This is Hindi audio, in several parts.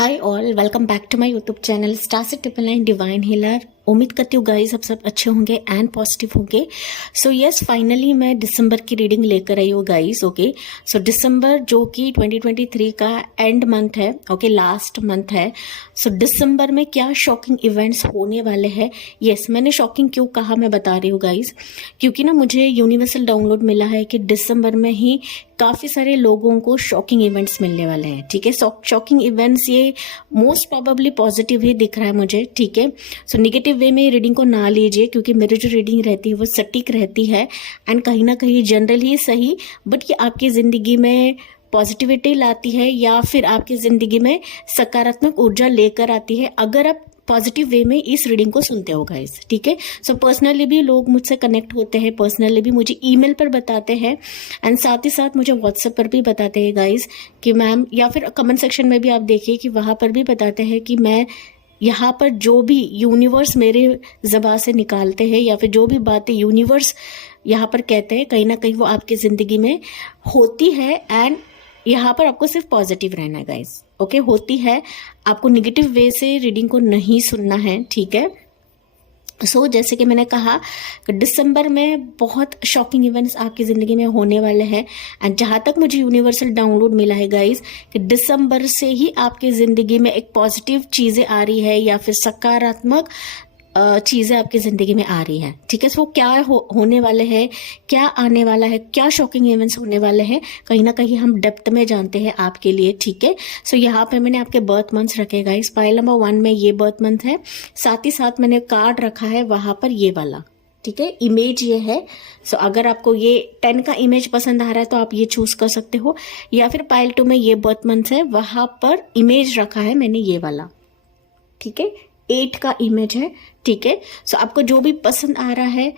Hi all, welcome back to my YouTube channel star से 999 डिवाइन हीलर। उम्मीद करती हूँ गाइस आप सब अच्छे होंगे एंड पॉजिटिव होंगे। सो यस, फाइनली मैं दिसंबर की रीडिंग लेकर आई हूँ गाइस। ओके, सो दिसंबर जो कि 2023 का एंड मंथ है, ओके लास्ट मंथ है। सो दिसंबर में क्या शॉकिंग इवेंट्स होने वाले हैं। यस, मैंने शॉकिंग क्यों कहा मैं बता रही हूँ गाइस, क्योंकि ना मुझे यूनिवर्सल डाउनलोड मिला है कि दिसंबर में ही काफ़ी सारे लोगों को शॉकिंग इवेंट्स मिलने वाले हैं। ठीक है, शॉकिंग इवेंट्स ये मोस्ट प्रोबेबली पॉजिटिव ही दिख रहा है मुझे। ठीक है, सो नेगेटिव वे में रीडिंग को ना लीजिए, क्योंकि मेरी जो रीडिंग रहती है वो सटीक रहती है एंड कहीं ना कहीं जनरल ही सही, बट ये आपकी ज़िंदगी में पॉजिटिविटी लाती है या फिर आपकी ज़िंदगी में सकारात्मक ऊर्जा लेकर आती है अगर आप पॉजिटिव वे में इस रीडिंग को सुनते हो गाइस। ठीक है, सो पर्सनली भी लोग मुझसे कनेक्ट होते हैं, पर्सनली भी मुझे ईमेल पर बताते हैं एंड साथ ही साथ मुझे व्हाट्सएप पर भी बताते हैं गाइस कि मैम, या फिर कमेंट सेक्शन में भी आप देखिए कि वहाँ पर भी बताते हैं कि मैं यहाँ पर जो भी यूनिवर्स मेरे ज़बान से निकालते हैं या फिर जो भी बातें यूनिवर्स यहाँ पर कहते हैं कहीं ना कहीं वो आपकी ज़िंदगी में होती है एंड यहाँ पर आपको सिर्फ पॉजिटिव रहना है गाइस। ओके, होती है, आपको नेगेटिव वे से रीडिंग को नहीं सुनना है। ठीक है, सो जैसे कि मैंने कहा कि दिसंबर में बहुत शॉकिंग इवेंट्स आपकी ज़िंदगी में होने वाले हैं एंड जहाँ तक मुझे यूनिवर्सल डाउनलोड मिला है गाइस कि दिसंबर से ही आपकी ज़िंदगी में एक पॉजिटिव चीज़ें आ रही है या फिर सकारात्मक चीज़ें आपकी ज़िंदगी में आ रही हैं। ठीक है, सो क्या होने वाले हैं, क्या आने वाला है, क्या शॉकिंग इवेंट्स होने वाले हैं, कहीं ना कहीं हम डेप्थ में जानते हैं आपके लिए। ठीक है, सो यहाँ पे मैंने आपके बर्थ मंथ्स रखे गाइस। पाइल नंबर 1 में ये बर्थ मंथ है, साथ ही साथ मैंने कार्ड रखा है वहाँ पर ये वाला। ठीक है, इमेज ये है। सो अगर आपको ये 10 का इमेज पसंद आ रहा है तो आप ये चूज कर सकते हो, या फिर पाइल 2 में ये बर्थ मंथ है, वहाँ पर इमेज रखा है मैंने ये वाला। ठीक है, 8 का इमेज है। ठीक है, सो आपको जो भी पसंद आ रहा है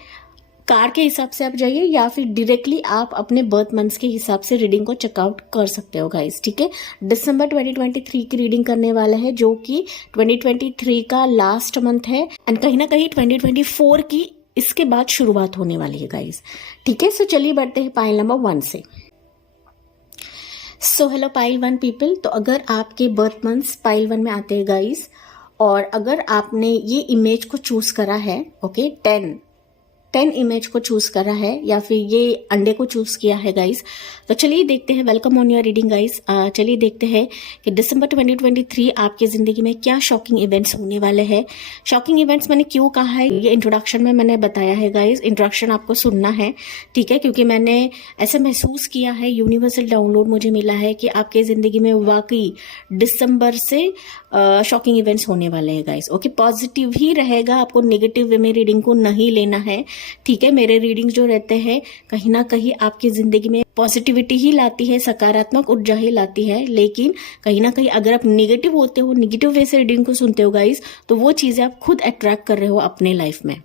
कार्ड के हिसाब से आप जाइए या फिर डायरेक्टली आप अपने बर्थ मंथ्स के हिसाब से रीडिंग को चेकआउट कर सकते हो गाइस। ठीक है, दिसंबर 2023 की रीडिंग करने वाला है जो कि 2023 का लास्ट मंथ है एंड कहीं ना कहीं 2024 की इसके बाद शुरुआत होने वाली है गाइस। ठीक है, सो चलिए बढ़ते हैं पाइल नंबर 1 से। सो हेलो पाइल 1 पीपल, तो अगर आपके बर्थ मंथ्स पाइल 1 में आते हैं गाइस और अगर आपने ये इमेज को चूज करा है, ओके 10 इमेज को चूज करा है या फिर ये अंडे को चूज किया है गाइस, तो चलिए देखते हैं। Welcome on your reading guys. चलिए देखते हैं कि दिसंबर 2023 आपकी जिंदगी में क्या शॉकिंग इवेंट्स होने वाले हैं। शॉकिंग इवेंट्स मैंने क्यों कहा है ये इंट्रोडक्शन में मैंने बताया है गाइस। इंट्रोडक्शन आपको सुनना है, ठीक है, क्योंकि मैंने ऐसा महसूस किया है, यूनिवर्सल डाउनलोड मुझे मिला है कि आपके जिंदगी में वाकई दिसंबर से शॉकिंग इवेंट्स होने वाले हैं गाइस। ओके, पॉजिटिव ही रहेगा, आपको नेगेटिव वे में रीडिंग को नहीं लेना है। ठीक है, मेरे रीडिंग जो रहते हैं कहीं ना कहीं आपकी जिंदगी में पॉजिटिविटी ही लाती है, सकारात्मक ऊर्जा ही लाती है, लेकिन कहीं ना कहीं अगर आप नेगेटिव होते हो, नेगेटिव वे से रीडिंग को सुनते हो गाइस, तो वो चीजें आप खुद अट्रैक्ट कर रहे हो अपने लाइफ में।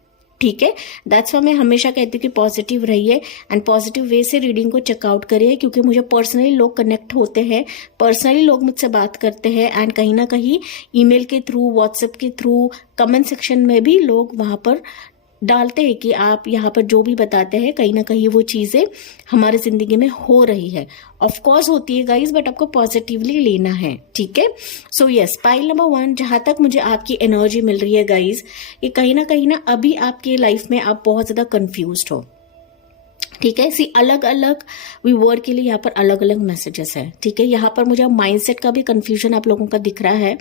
ठीक है, दैट्स वाई मैं हमेशा कहती हूँ कि पॉजिटिव रहिए एंड पॉजिटिव वे से रीडिंग को चेकआउट करिए, क्योंकि मुझे पर्सनली लोग कनेक्ट होते हैं, पर्सनली लोग मुझसे बात करते हैं एंड कहीं ना कहीं ईमेल के थ्रू, व्हाट्सएप के थ्रू, कमेंट सेक्शन में भी लोग वहां पर डालते हैं कि आप यहाँ पर जो भी बताते हैं कहीं ना कहीं वो चीजें हमारी जिंदगी में हो रही है। ऑफ कोर्स होती है गाइस, बट आपको पॉजिटिवली लेना है। ठीक है, सो यस, पाइल नंबर 1 जहां तक मुझे आपकी एनर्जी मिल रही है गाइस, ये कहीं ना अभी आपके लाइफ में आप बहुत ज्यादा कंफ्यूज्ड हो। ठीक है, अलग अलग वर्ड के लिए यहाँ पर अलग अलग मैसेजेस है। ठीक है, यहाँ पर मुझे माइंडसेट का भी कंफ्यूजन आप लोगों का दिख रहा है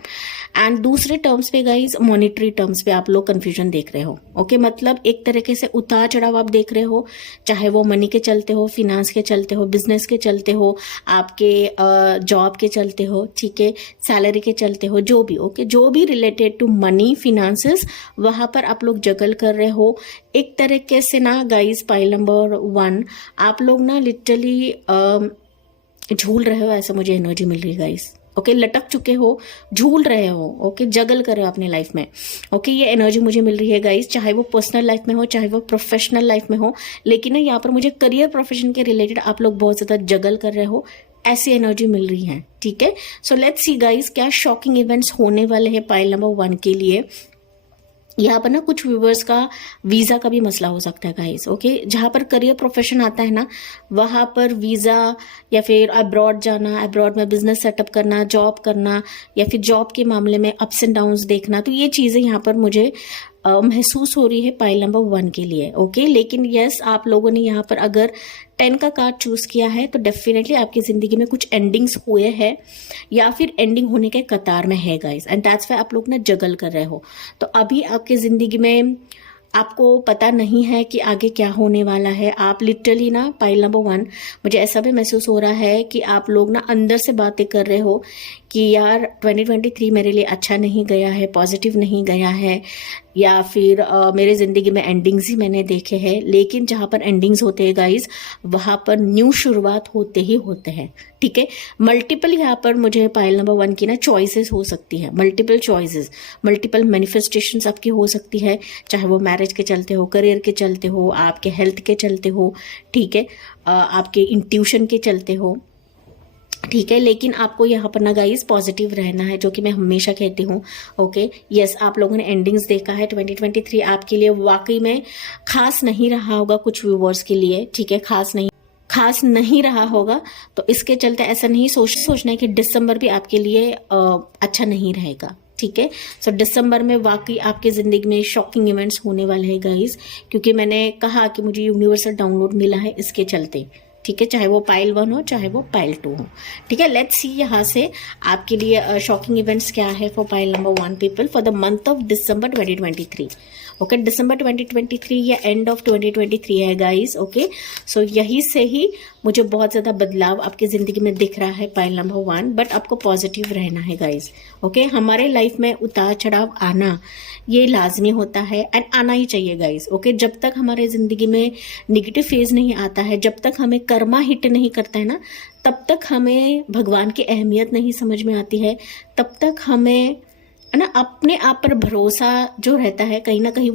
एंड दूसरे टर्म्स पे गाइज मॉनिटरी टर्म्स पे आप लोग कंफ्यूजन देख रहे हो। ओके, मतलब एक तरीके से उतार चढ़ाव आप देख रहे हो, चाहे वो मनी के चलते हो, फिनेंस के चलते हो, बिजनेस के चलते हो, आपके जॉब के चलते हो, ठीक है, सैलरी के चलते हो, जो भी। ओके, जो भी रिलेटेड टू मनी, फिनेंसेस, वहां पर आप लोग जगल कर रहे हो। एक तरीके से ना गाइज पाइल नंबर 1 आप लोग ना लिटरली झूल रहे हो, ऐसा मुझे एनर्जी मिल रही है गाइस। ओके, लटक चुके हो, झूल रहे हो, ओके, जगल कर रहे हो अपने लाइफ में। ओके, ये एनर्जी मुझे मिल रही है गाइस, चाहे वो पर्सनल लाइफ में हो, चाहे वो प्रोफेशनल लाइफ में हो, लेकिन ना यहाँ पर मुझे करियर प्रोफेशन के रिलेटेड आप लोग बहुत ज्यादा जगल कर रहे हो, ऐसी एनर्जी मिल रही है। ठीक है, सो लेट्स सी गाइस क्या शॉकिंग इवेंट्स होने वाले हैं पाइल नंबर 1 के लिए। यहाँ पर ना कुछ व्यूवर्स का वीजा का भी मसला हो सकता है गाइस। ओके, जहाँ पर करियर प्रोफेशन आता है ना, वहां पर वीजा या फिर अब्रॉड जाना, अब्रॉड में बिजनेस सेटअप करना, जॉब करना, या फिर जॉब के मामले में अप्स एंड डाउन्स देखना, तो ये चीजें यहाँ पर मुझे महसूस हो रही है पाइल नंबर 1 के लिए। ओके, लेकिन यस, आप लोगों ने यहाँ पर अगर 10 का कार्ड चूज किया है तो डेफिनेटली आपकी जिंदगी में कुछ एंडिंग्स हुए हैं या फिर एंडिंग होने के कतार में है गाइस, एंड दैट्स व्हाई आप लोग ना जगल कर रहे हो। तो अभी आपकी जिंदगी में आपको पता नहीं है कि आगे क्या होने वाला है। आप लिटरली ना पाइल नंबर 1, मुझे ऐसा भी महसूस हो रहा है कि आप लोग ना अंदर से बातें कर रहे हो कि यार 2023 मेरे लिए अच्छा नहीं गया है, पॉजिटिव नहीं गया है, या फिर मेरे ज़िंदगी में एंडिंग्स ही मैंने देखे हैं। लेकिन जहाँ पर एंडिंग्स होते हैं गाइज, वहाँ पर न्यू शुरुआत होते ही होते हैं। ठीक है, मल्टीपल यहाँ पर मुझे पाइल नंबर 1 की ना चॉइसेस हो सकती है, मल्टीपल चॉइसेस, मल्टीपल मैनिफेस्टेशंस आपकी हो सकती है, चाहे वो मैरिज के चलते हो, करियर के चलते हो, आपके हेल्थ के चलते हो, ठीक है, आपके इंट्यूशन के चलते हो, ठीक है। लेकिन आपको यहाँ पर ना गाइस पॉजिटिव रहना है, जो कि मैं हमेशा कहती हूँ। ओके, यस, आप लोगों ने एंडिंग्स देखा है। 2023 आपके लिए वाकई में खास नहीं रहा होगा, कुछ व्यूवर्स के लिए, ठीक है, खास नहीं रहा होगा। तो इसके चलते ऐसा नहीं सोचना है कि दिसंबर भी आपके लिए अच्छा नहीं रहेगा। ठीक है, सो दिसंबर में वाकई आपके जिंदगी में शॉकिंग इवेंट्स होने वाले हैं गाइस, क्योंकि मैंने कहा कि मुझे यूनिवर्सल डाउनलोड मिला है इसके चलते। ठीक है, चाहे वो पाइल 1 हो, चाहे वो पाइल 2 हो। ठीक है, लेट्स सी यहाँ से आपके लिए शॉकिंग इवेंट्स क्या है for pile number 1 people for the month of December 2023। Okay, दिसंबर 2023 या एंड ऑफ 2023 है गाइस। ओके, सो यही से ही मुझे बहुत ज़्यादा बदलाव आपकी ज़िंदगी में दिख रहा है पाइल नंबर 1, बट आपको पॉजिटिव रहना है गाइस। ओके, हमारे लाइफ में उतार चढ़ाव आना ये लाजमी होता है एंड आना ही चाहिए गाइस। ओके, जब तक हमारे ज़िंदगी में निगेटिव फेज नहीं आता है, जब तक हमें कर्मा हिट नहीं करता है ना, तब तक हमें भगवान की अहमियत नहीं समझ में आती है, तब तक हमें है ना अपने आप पर भरोसा जो रहता है कहीं ना कहीं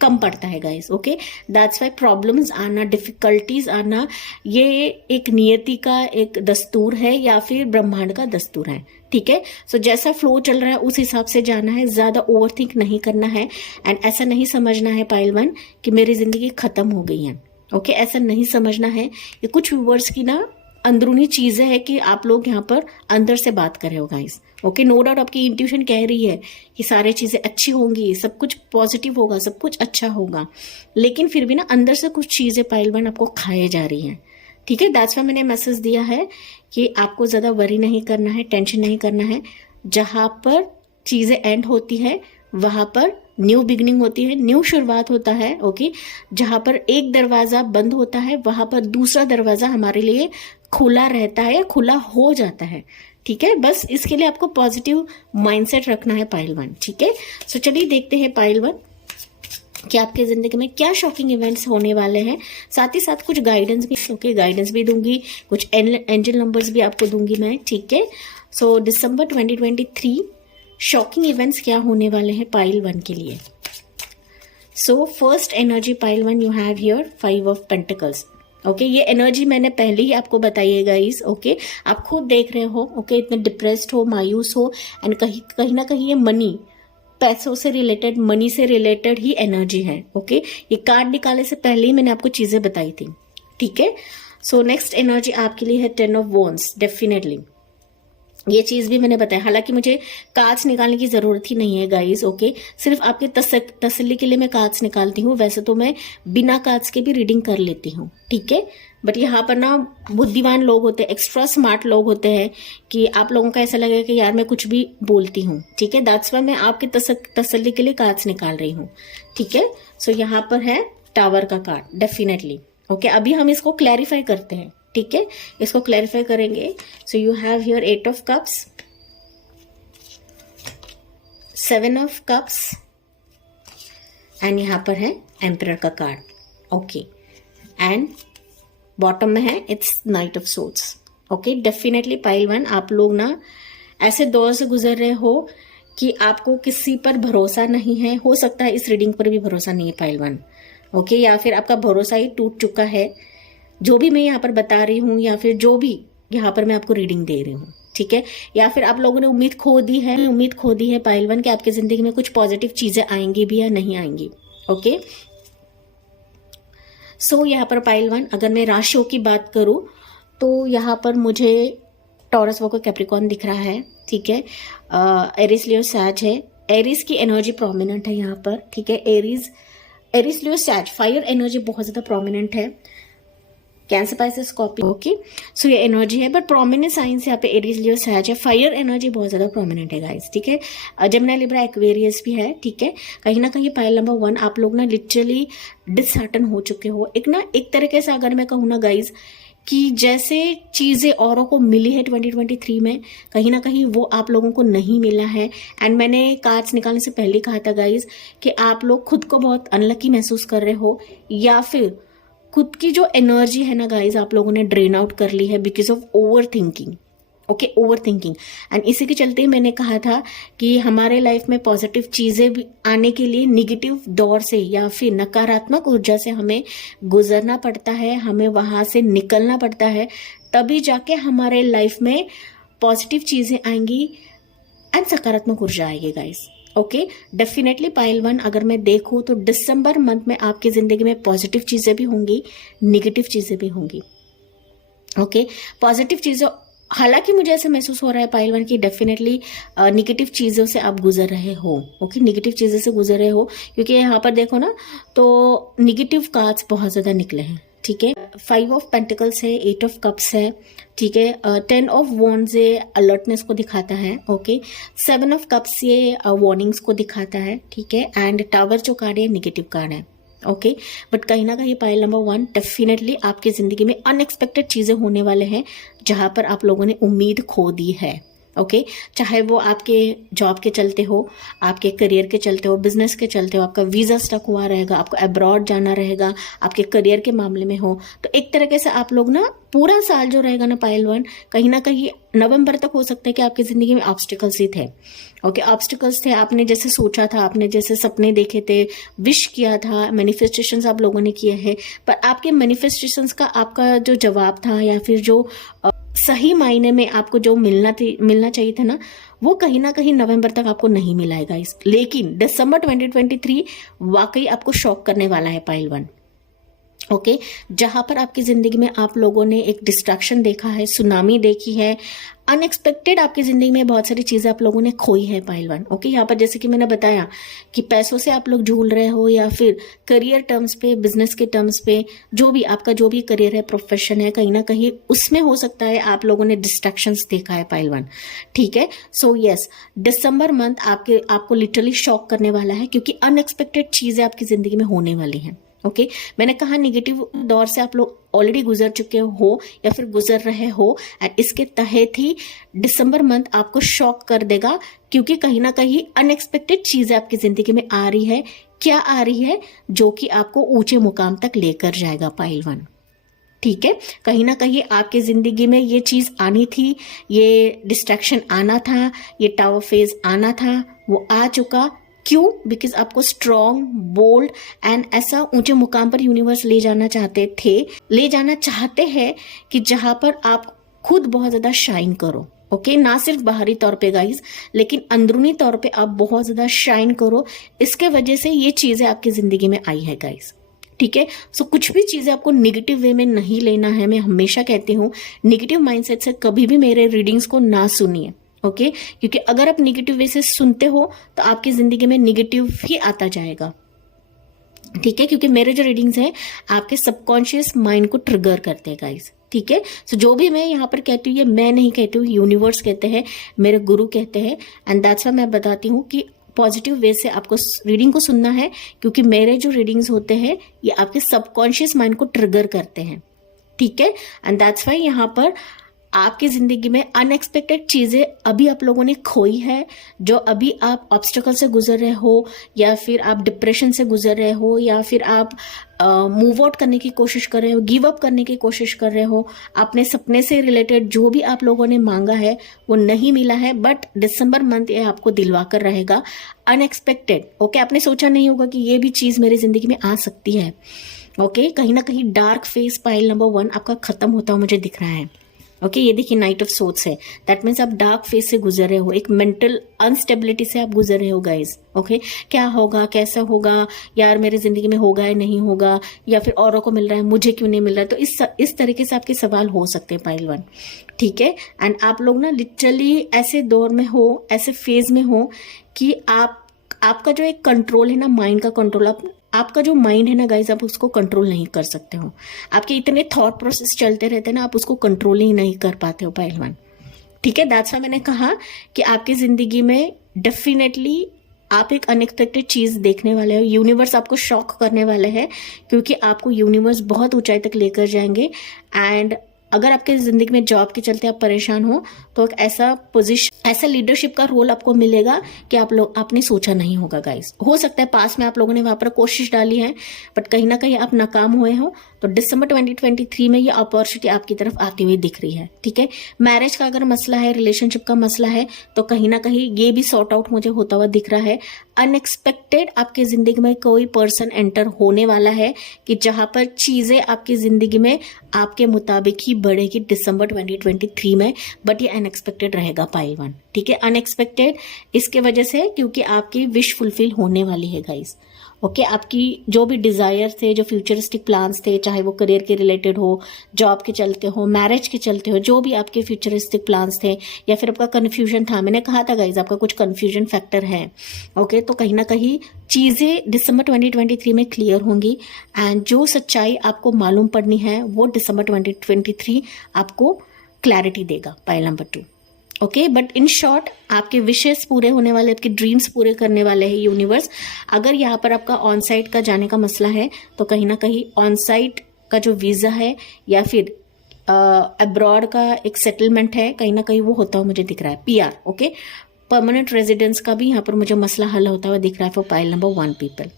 कम पड़ता है guys. Okay, that's why problems आना, डिफिकल्टीज आना, ये एक नियति का एक दस्तूर है या फिर ब्रह्मांड का दस्तूर है। ठीक है, सो जैसा फ्लो चल रहा है उस हिसाब से जाना है, ज्यादा ओवरथिंक नहीं करना है, एंड ऐसा नहीं समझना है पाइल 1 कि मेरी जिंदगी खत्म हो गई है। ओके, ऐसा नहीं समझना है। ये कुछ व्यूवर्स की ना अंदरूनी चीजें हैं कि आप लोग यहाँ पर अंदर से बात कर रहे हो गाइस। ओके, नो डाउट आपकी इंट्यूशन कह रही है कि सारी चीजें अच्छी होंगी, सब कुछ पॉजिटिव होगा, सब कुछ अच्छा होगा, लेकिन फिर भी ना अंदर से कुछ चीजें पाइल 1 आपको खाए जा रही हैं। ठीक है, दैट्स वाई मैंने मैसेज दिया है कि आपको ज्यादा वरी नहीं करना है, टेंशन नहीं करना है। जहां पर चीजें एंड होती है वहां पर न्यू बिगनिंग होती है, न्यू शुरुआत होता है। ओके, जहां पर एक दरवाजा बंद होता है वहां पर दूसरा दरवाजा हमारे लिए खुला रहता है या खुला हो जाता है। ठीक है, बस इसके लिए आपको पॉजिटिव माइंडसेट रखना है पाइल 1। ठीक है, सो चलिए देखते हैं पाइल 1 कि आपके जिंदगी में क्या शॉकिंग इवेंट्स होने वाले हैं। साथ ही साथ कुछ गाइडेंस भी, ओके, गाइडेंस भी दूंगी, कुछ एंजल नंबर्स भी आपको दूंगी मैं। ठीक है, सो दिसंबर 2023 शॉकिंग इवेंट्स क्या होने वाले हैं पाइल 1 के लिए। So first energy pile 1 you have here 5 of pentacles. Okay, ये एनर्जी मैंने पहले ही आपको बताई है गाइस। ओके, आप खुद देख रहे हो, ओके, इतने डिप्रेस्ड हो, मायूस हो, एंड कहीं ना कहीं ये मनी, पैसों से रिलेटेड, मनी से रिलेटेड ही एनर्जी है। ओके, ये कार्ड निकालने से पहले ही मैंने आपको चीजें बताई थी। ठीक है, सो नेक्स्ट एनर्जी आपके लिए है 10 ऑफ वॉन्ड्स। डेफिनेटली ये चीज भी मैंने बताया, हालांकि मुझे कार्ड्स निकालने की जरूरत ही नहीं है गाइस। ओके, सिर्फ आपके तसल्ली के लिए मैं कार्ड्स निकालती हूँ, वैसे तो मैं बिना कार्ड्स के भी रीडिंग कर लेती हूँ। ठीक है, बट यहाँ पर ना बुद्धिमान लोग होते हैं, एक्स्ट्रा स्मार्ट लोग होते हैं कि आप लोगों का ऐसा लगेगा कि यार मैं कुछ भी बोलती हूँ। ठीक है, दैट्स वाई मैं आपके तसल्ली के लिए कार्ड्स निकाल रही हूँ। ठीक है, सो यहाँ पर है टावर का कार्ड। डेफिनेटली ओके, अभी हम इसको क्लैरिफाई करते हैं। ठीक है, इसको क्लैरिफाई करेंगे। So you have here 8 of cups, 7 of cups, and यहां पर है एम्परर का कार्ड। ओके, एंड बॉटम में है it's night of swords. Okay, definitely pile 1 आप लोग ना ऐसे दौर से गुजर रहे हो कि आपको किसी पर भरोसा नहीं है। हो सकता है इस रीडिंग पर भी भरोसा नहीं है पाइल 1। ओके, या फिर आपका भरोसा ही टूट चुका है, जो भी मैं यहाँ पर बता रही हूँ या फिर जो भी यहाँ पर मैं आपको रीडिंग दे रही हूँ। ठीक है, या फिर आप लोगों ने उम्मीद खो दी है पाइल 1 कि आपकी जिंदगी में कुछ पॉजिटिव चीजें आएंगी भी या नहीं आएंगी। ओके, सो यहाँ पर पाइल 1 अगर मैं राशियों की बात करूं तो यहाँ पर मुझे टॉरस वर्गो कैप्रिकॉर्न दिख रहा है, ठीक है, एरिस लियो सैज है। एरिस की एनर्जी प्रोमिनेंट है यहाँ पर, ठीक है, एरिस लियो सैज फायर एनर्जी बहुत ज्यादा प्रोमिनेंट है। कैंसर पाइसेस स्कॉर्पियो, ओके, सो ये एनर्जी है, बट प्रोमिनेंट साइंस यहाँ पे एरीज लियो सैज है। फायर एनर्जी बहुत ज्यादा प्रोमिनेंट है गाइस, ठीक है। जेमिनी लिब्रा एक्वेरियस भी है, ठीक है। कहीं ना कहीं पाइल नंबर 1 आप लोग ना लिटरली डिसहार्टन हो चुके हो। एक तरीके से अगर मैं कहूँ ना गाइस कि जैसे चीजें औरों को मिली है 2023 में, कहीं ना कहीं वो आप लोगों को नहीं मिला है। एंड मैंने कार्ड्स निकालने से पहले कहा था गाइस कि आप लोग खुद को बहुत अनलकी महसूस कर रहे हो, या फिर खुद की जो एनर्जी है ना गाइस आप लोगों ने ड्रेन आउट कर ली है because of over thinking. Okay, over thinking. And इसी के चलते ही मैंने कहा था कि हमारे लाइफ में पॉजिटिव चीजें भी आने के लिए निगेटिव दौर से या फिर नकारात्मक ऊर्जा से हमें गुजरना पड़ता है, हमें वहां से निकलना पड़ता है, तभी जाके हमारे लाइफ में पॉजिटिव चीजें आएंगी एंड सकारात्मक ऊर्जा आएगी गाइस। ओके, डेफिनेटली पाइल 1 अगर मैं देखूं तो दिसंबर मंथ में आपकी जिंदगी में पॉजिटिव चीजें भी होंगी, निगेटिव चीजें भी होंगी। ओके, पॉजिटिव चीजों, हालांकि मुझे ऐसा महसूस हो रहा है पाइल 1 की डेफिनेटली निगेटिव चीजों से आप गुजर रहे हो। ओके, निगेटिव चीजों से गुजर रहे हो, क्योंकि यहाँ पर देखो ना तो निगेटिव कार्ड्स बहुत ज्यादा निकले हैं, ठीक है। 5 ऑफ पेंटिकल्स है, 8 ऑफ कप्स है, ठीक है। 10 ऑफ वॉन्ड्स ये अलर्टनेस को दिखाता है, ओके। 7 ऑफ कप्स ये वार्निंग्स को दिखाता है, ठीक है। एंड टावर जो कार्ड है निगेटिव कार्ड है, ओके। बट कहीं ना कहीं पाइल नंबर 1 डेफिनेटली आपकी जिंदगी में अनएक्सपेक्टेड चीजें होने वाले हैं जहां पर आप लोगों ने उम्मीद खो दी है। ओके, चाहे वो आपके जॉब के चलते हो, आपके करियर के चलते हो, बिजनेस के चलते हो, आपका वीजा स्टक हुआ रहेगा, आपको अब्रॉड जाना रहेगा, आपके करियर के मामले में हो, तो एक तरीके से आप लोग ना पूरा साल जो रहेगा ना पाइल 1 कहीं ना कहीं नवंबर तक हो सकता है कि आपकी जिंदगी में ऑब्स्टिकल्स ही थे। ओके, ऑब्स्टिकल्स थे, आपने जैसे सोचा था, आपने जैसे सपने देखे थे, विश किया था, मैनिफेस्टेशंस आप लोगों ने किए हैं, पर आपके मैनिफेस्टेशंस का आपका जो जवाब था या फिर जो सही मायने में आपको जो मिलना चाहिए था ना, वो कहीं ना कहीं नवंबर तक आपको नहीं मिला है गाइस। लेकिन दिसंबर 2023 वाकई आपको शॉक करने वाला है पाइल 1। ओके, जहां पर आपकी जिंदगी में आप लोगों ने एक डिस्ट्रैक्शन देखा है, सुनामी देखी है, अनएक्सपेक्टेड आपकी जिंदगी में बहुत सारी चीजें आप लोगों ने खोई है पाइल 1। ओके, यहाँ पर जैसे कि मैंने बताया कि पैसों से आप लोग झूल रहे हो, या फिर करियर टर्म्स पे, बिजनेस के टर्म्स पे, जो भी आपका जो भी करियर है, प्रोफेशन है, कहीं ना कहीं उसमें हो सकता है आप लोगों ने डिस्ट्रैक्शंस देखा है पाइल 1, ठीक है। सो यस, दिसंबर मंथ आपको लिटरली शॉक करने वाला है, क्योंकि अनएक्सपेक्टेड चीजें आपकी जिंदगी में होने वाली हैं। ओके, मैंने कहा निगेटिव दौर से आप लोग ऑलरेडी गुजर चुके हो या फिर गुजर रहे हो, एंड इसके तहत ही दिसंबर मंथ आपको शॉक कर देगा, क्योंकि कहीं ना कहीं अनएक्सपेक्टेड चीजें आपकी जिंदगी में आ रही है। क्या आ रही है? जो कि आपको ऊंचे मुकाम तक लेकर जाएगा पाइल 1, ठीक है। कहीं ना कहीं आपकी जिंदगी में ये चीज आनी थी, ये डिस्ट्रैक्शन आना था, ये टावर फेज आना था, वो आ चुका। क्यों? बिकॉज आपको स्ट्रॉन्ग, बोल्ड एंड ऐसा ऊंचे मुकाम पर यूनिवर्स ले जाना चाहते हैं कि जहां पर आप खुद बहुत ज्यादा शाइन करो। ओके, ना सिर्फ बाहरी तौर पे गाइस, लेकिन अंदरूनी तौर पे आप बहुत ज्यादा शाइन करो। इसके वजह से ये चीजें आपकी जिंदगी में आई है गाइस, ठीक है। सो कुछ भी चीजें आपको निगेटिव वे में नहीं लेना है। मैं हमेशा कहती हूँ निगेटिव माइंडसेट से कभी भी मेरे रीडिंग्स को ना सुनिए, ओके, क्योंकि अगर आप निगेटिव वे से सुनते हो तो आपकी जिंदगी में निगेटिव ही आता जाएगा, ठीक है। क्योंकि मेरे जो रीडिंग्स हैं आपके सबकॉन्शियस माइंड को ट्रिगर करते हैं गाइस, ठीक है। सो जो भी मैं यहाँ पर कहती हूँ, ये मैं नहीं कहती हूँ, यूनिवर्स कहते हैं, मेरे गुरु कहते हैं, एंड दैट्स व्हाई मैं बताती हूँ कि पॉजिटिव वे से आपको रीडिंग को सुनना है, क्योंकि मेरे जो रीडिंग्स होते हैं ये आपके सबकॉन्शियस माइंड को ट्रिगर करते हैं, ठीक है। एंड दैट्स व्हाई यहाँ पर आपकी जिंदगी में अनएक्सपेक्टेड चीजें अभी आप लोगों ने खोई है, जो अभी आप ऑब्स्टेकल से गुजर रहे हो, या फिर आप डिप्रेशन से गुजर रहे हो, या फिर आप मूव आउट करने की कोशिश कर रहे हो, गिव अप करने की कोशिश कर रहे हो, अपने सपने से रिलेटेड जो भी आप लोगों ने मांगा है वो नहीं मिला है। बट दिसंबर मंथ ये आपको दिलवा कर रहेगा अनएक्सपेक्टेड। ओके, आपने सोचा नहीं होगा कि ये भी चीज मेरी जिंदगी में आ सकती है। ओके, कहीं ना कहीं डार्क फेस पाइल नंबर 1 आपका खत्म होता हुआ मुझे दिख रहा है। ओके ये देखिए नाइट ऑफ सोर्ड्स है, दैट मीन्स आप डार्क फेज से गुजर रहे हो, एक मेंटल अनस्टेबिलिटी से आप गुजर रहे हो गाइज। ओके क्या होगा, कैसा होगा, यार मेरी जिंदगी में होगा या नहीं होगा, या फिर औरों को मिल रहा है मुझे क्यों नहीं मिल रहा है, तो इस तरीके से आपके सवाल हो सकते हैं पाइल 1। ठीक है, एंड आप लोग ना लिटरली ऐसे दौर में हो, ऐसे फेज में हो कि आपका जो एक कंट्रोल है ना, माइंड का कंट्रोल, आपका जो माइंड है ना गाइज, आप उसको कंट्रोल नहीं कर सकते हो। आपके इतने थॉट प्रोसेस चलते रहते हैं ना, आप उसको कंट्रोल ही नहीं कर पाते हो पाइल 1। ठीक है, दैट्स व्हाई मैंने कहा कि आपकी जिंदगी में डेफिनेटली आप एक अनएक्सपेक्टेड चीज देखने वाले हो, यूनिवर्स आपको शॉक करने वाले हैं, क्योंकि आपको यूनिवर्स बहुत ऊंचाई तक लेकर जाएंगे। एंड अगर आपके जिंदगी में जॉब के चलते आप परेशान हो, तो एक ऐसा पोजीशन, ऐसा लीडरशिप का रोल आपको मिलेगा कि आपने सोचा नहीं होगा गाइस। हो सकता है पास में आप लोगों ने वहां पर कोशिश डाली है, बट कहीं ना कहीं आप नाकाम हुए हो, तो दिसंबर 2023 में ये अपॉर्चुनिटी आपकी तरफ आती हुई दिख रही है। ठीक है, मैरिज का अगर मसला है, रिलेशनशिप का मसला है, तो कहीं ना कहीं ये भी सॉर्ट आउट मुझे होता हुआ दिख रहा है। अनएक्सपेक्टेड आपकी जिंदगी में कोई पर्सन एंटर होने वाला है कि जहां पर चीजें आपकी जिंदगी में आपके मुताबिक ही बढ़ेगी दिसंबर 2023 में, बट ये अनएक्सपेक्टेड रहेगा पाइल 1। ठीक है, अनएक्सपेक्टेड इसके वजह से क्योंकि आपकी विश फुलफिल होने वाली है गाइस। ओके आपकी जो भी डिजायर थे, जो फ्यूचरिस्टिक प्लान्स थे, चाहे वो करियर के रिलेटेड हो, जॉब के चलते हो, मैरिज के चलते हो, जो भी आपके फ्यूचरिस्टिक प्लान्स थे, या फिर आपका कंफ्यूजन था, मैंने कहा था गाइज आपका कुछ कंफ्यूजन फैक्टर है। ओके तो कहीं ना कहीं चीजें दिसंबर 2023 में क्लियर होंगी, एंड जो सच्चाई आपको मालूम पड़नी है वो दिसंबर 2023 आपको क्लैरिटी देगा pile number 2। Okay but in short आपके विशेष पूरे होने वाले, आपके ड्रीम्स पूरे करने वाले हैं यूनिवर्स। अगर यहाँ पर आपका ऑन साइट का जाने का मसला है, तो कहीं ना कहीं ऑन साइट का जो वीजा है या फिर अब्रॉड का एक सेटलमेंट है, कहीं ना कहीं वो होता हुआ मुझे दिख रहा है। पीआर ओके परमानेंट रेजिडेंस का भी यहाँ पर मुझे मसला हल होता हुआ दिख रहा है फॉर पाइल नंबर 1 पीपल।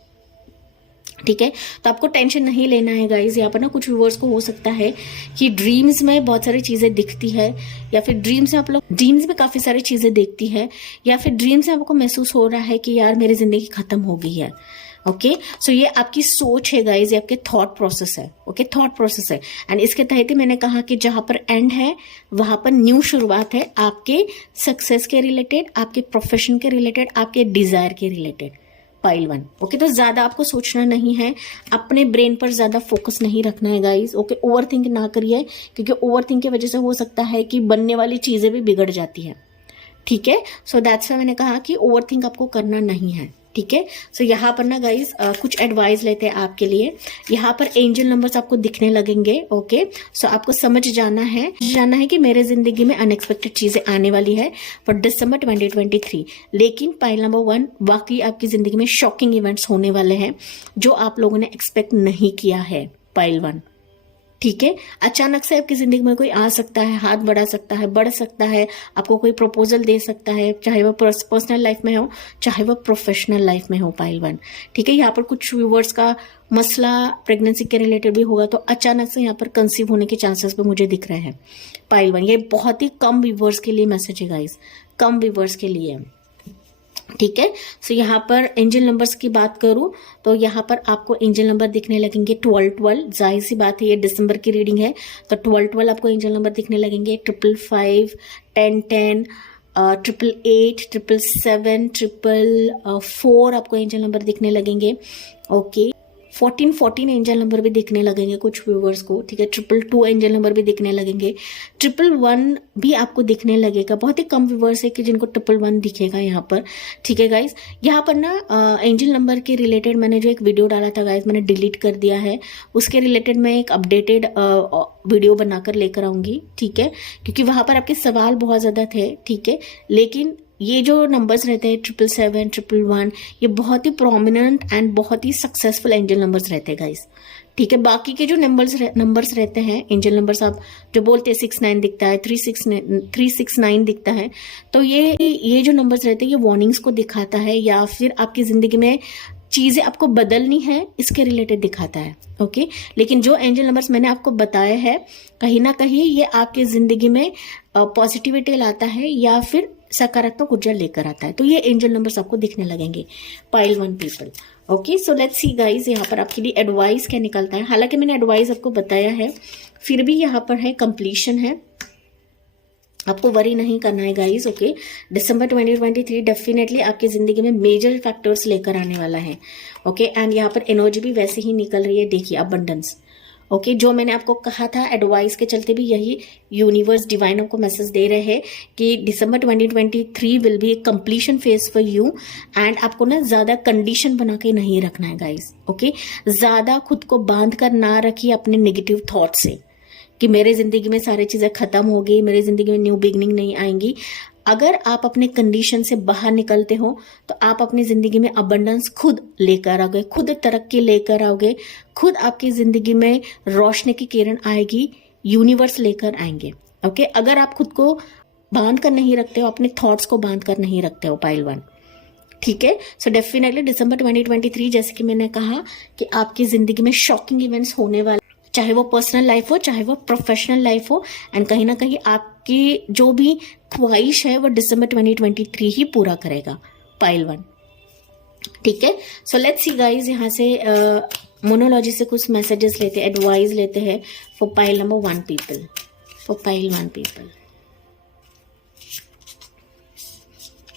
ठीक है, तो आपको टेंशन नहीं लेना है गाइज। यहाँ पर ना कुछ व्यूअर्स को हो सकता है कि ड्रीम्स में बहुत सारी चीजें दिखती है, या फिर ड्रीम्स में आप लोग ड्रीम्स में काफी सारी चीजें देखती है, या फिर ड्रीम्स में आपको महसूस हो रहा है कि यार मेरी जिंदगी खत्म हो गई है। ओके सो ये आपकी सोच है गाइज, ये आपके थॉट प्रोसेस है। ओके थॉट प्रोसेस है, एंड इसके तहत ही मैंने कहा कि जहां पर एंड है वहां पर न्यू शुरुआत है, आपके सक्सेस के रिलेटेड, आपके प्रोफेशन के रिलेटेड, आपके डिजायर के रिलेटेड पाइल 1। ओके तो ज्यादा आपको सोचना नहीं है, अपने ब्रेन पर ज्यादा फोकस नहीं रखना है गाइस। ओके ओवर थिंक ना करिए, क्योंकि ओवर थिंक की वजह से हो सकता है कि बनने वाली चीजें भी बिगड़ जाती है। ठीक है, सो दैट्स व्हाई मैंने कहा कि ओवर थिंक आपको करना नहीं है। ठीक है, सो यहाँ पर ना गाइज कुछ एडवाइस लेते हैं आपके लिए। यहाँ पर एंजल नंबर्स आपको दिखने लगेंगे। ओके सो आपको समझ जाना है कि मेरे जिंदगी में अनएक्सपेक्टेड चीजें आने वाली है फॉर दिसंबर 2023। लेकिन पाइल नंबर 1 वाकई आपकी जिंदगी में शॉकिंग इवेंट्स होने वाले हैं जो आप लोगों ने एक्सपेक्ट नहीं किया है पाइल 1। ठीक है, अचानक से आपकी जिंदगी में कोई आ सकता है, हाथ बढ़ा सकता है, बढ़ सकता है, आपको कोई प्रपोजल दे सकता है, चाहे वो पर्सनल लाइफ में हो, चाहे वो प्रोफेशनल लाइफ में हो पाइल 1। ठीक है, यहाँ पर कुछ व्यूअर्स का मसला प्रेगनेंसी के रिलेटेड भी होगा, तो अचानक से यहाँ पर कंसीव होने के चांसेस भी मुझे दिख रहे हैं पाइल 1। ये बहुत ही कम व्यूअर्स के लिए मैसेज है गाइस, कम व्यूअर्स के लिए। ठीक है, सो यहाँ पर एंजल नंबर्स की बात करूं तो यहाँ पर आपको एंजल नंबर दिखने लगेंगे 1212। जाहिर सी बात है ये दिसंबर की रीडिंग है, तो 1212 आपको एंजल नंबर दिखने लगेंगे। 555, 1010, 888, 777, 444 आपको एंजल नंबर दिखने लगेंगे। ओके 1414 एंजल नंबर भी दिखने लगेंगे कुछ व्यूवर्स को। ठीक है, 222 एंजल नंबर भी दिखने लगेंगे, 111 भी आपको दिखने लगेगा। बहुत ही कम व्यूवर्स है कि जिनको 111 दिखेगा यहाँ पर। ठीक है गाइज, यहाँ पर ना एंजल नंबर के रिलेटेड मैंने जो एक वीडियो डाला था गाइज, मैंने डिलीट कर दिया है। उसके रिलेटेड मैं एक अपडेटेड वीडियो बनाकर लेकर आऊंगी। ठीक है, क्योंकि वहां पर आपके सवाल बहुत ज्यादा थे। ठीक है, लेकिन ये जो नंबर्स रहते हैं 777, 111, ये बहुत ही प्रोमिनेंट एंड बहुत ही सक्सेसफुल एंजल नंबर्स रहते हैं गाइस। ठीक है, बाकी के जो नंबर्स रहते हैं एंजल नंबर्स, आप जो बोलते हैं 69 दिखता है, 369 दिखता है, तो ये जो नंबर्स रहते हैं ये वार्निंग्स को दिखाता है, या फिर आपकी जिंदगी में चीजें आपको बदलनी है इसके रिलेटेड दिखाता है। ओके, लेकिन जो एंजल नंबर्स मैंने आपको बताया है, कहीं ना कहीं ये आपकी जिंदगी में पॉजिटिविटी लाता है या फिर सकारात्मक ऊर्जा लेकर आता है। तो ये एंजल नंबर्स आपको दिखने लगेंगे pile 1 people. Okay so let's see guys यहाँ पर आपके लिए एडवाइस क्या निकलता है। हालांकि मैंने एडवाइस आपको बताया है, फिर भी यहाँ पर है कंप्लीशन है। आपको वरी नहीं करना है गाइस। ओके, दिसंबर 2023 डेफिनेटली आपकी जिंदगी में मेजर फैक्टर्स लेकर आने वाला है। ओके, एंड यहाँ पर एनर्जी भी वैसे ही निकल रही है, देखिए अबंडेंस। ओके, जो मैंने आपको कहा था एडवाइस के चलते भी यही यूनिवर्स डिवाइन को मैसेज दे रहे हैं कि दिसंबर 2023 will be A completion phase for you. And आपको ना ज्यादा कंडीशन बना के नहीं रखना है गाइस। ओके, ज्यादा खुद को बांध कर ना रखिए अपने नेगेटिव थॉट से कि मेरे जिंदगी में सारी चीजें खत्म हो गई, मेरे जिंदगी में न्यू बिगनिंग नहीं आएंगी। अगर आप अपने कंडीशन से बाहर निकलते हो तो आप अपनी जिंदगी में अबंडेंस खुद लेकर आओगे, खुद तरक्की लेकर आओगे, खुद आपकी जिंदगी में रोशनी की किरण आएगी, यूनिवर्स लेकर आएंगे। ओके, अगर आप खुद को बांध कर नहीं रखते हो, अपने थॉट्स को बांध कर नहीं रखते हो, पाइल 1, ठीक है। सो डेफिनेटली दिसंबर 2023 जैसे कि मैंने कहा कि आपकी जिंदगी में शॉकिंग इवेंट्स होने वाले, चाहे वो पर्सनल लाइफ हो चाहे वो प्रोफेशनल लाइफ हो। एंड कहीं ना कहीं आपकी जो भी ख्वाहिश है वो दिसंबर 2023 ही पूरा करेगा, पाइल 1, ठीक है। सो लेट्स सी गाइस, यहाँ से मोनोलॉजी से कुछ मैसेजेस लेते हैं, एडवाइस लेते हैं for pile number 1 people, for pile 1 people.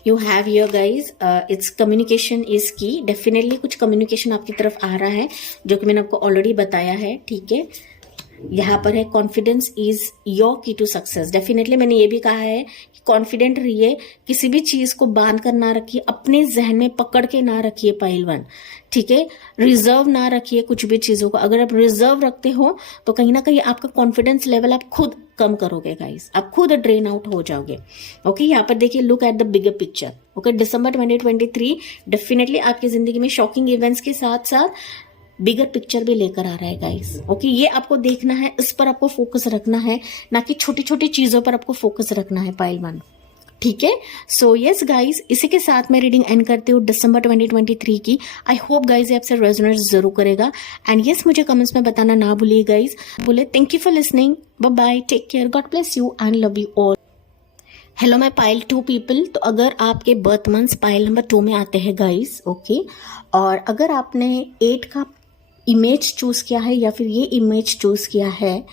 You have here guys, it's communication is key। Definitely कुछ कम्युनिकेशन आपकी तरफ आ रहा है जो कि मैंने आपको ऑलरेडी बताया है, ठीक है। यहाँ पर है कॉन्फिडेंस इज योर की टू सक्सेस। डेफिनेटली मैंने ये भी कहा है कि कॉन्फिडेंट रहिए, किसी भी चीज को बांध कर ना रखिए, अपने जहन में पकड़ के ना रखिए पाइल 1, ठीक है। रिजर्व ना रखिए कुछ भी चीजों को। अगर आप रिजर्व रखते हो तो कहीं ना कहीं आपका कॉन्फिडेंस लेवल आप खुद कम करोगे गाइस, आप खुद ड्रेन आउट हो जाओगे। ओके, यहाँ पर देखिए, look at the bigger picture. Okay, दिसंबर 2023 डेफिनेटली आपकी जिंदगी में शॉकिंग इवेंट्स के साथ साथ बिगर पिक्चर भी लेकर आ रहा है गाइस। ओके, ये आपको देखना है, इस पर आपको फोकस रखना है, ना कि छोटी छोटी चीजों पर आपको फोकस रखना है पाइल 1, ठीक है। सो यस गाइस, इसी के साथ मैं रीडिंग एंड करती हूँ दिसंबर 2023 की। आई होप गाइस ये आपसे रेजोनेट जरूर करेगा। एंड यस, मुझे कमेंट्स में बताना ना भूलिए गाइस। बोले thank you for listening, bye bye, take care, God bless you and love you all. Hello my pile 2 people. तो अगर आपके बर्थ मंथ्स पाइल नंबर 2 में आते हैं गाइस, ओके, और अगर आपने 8 का इमेज चूज किया है या फिर ये इमेज चूज किया है,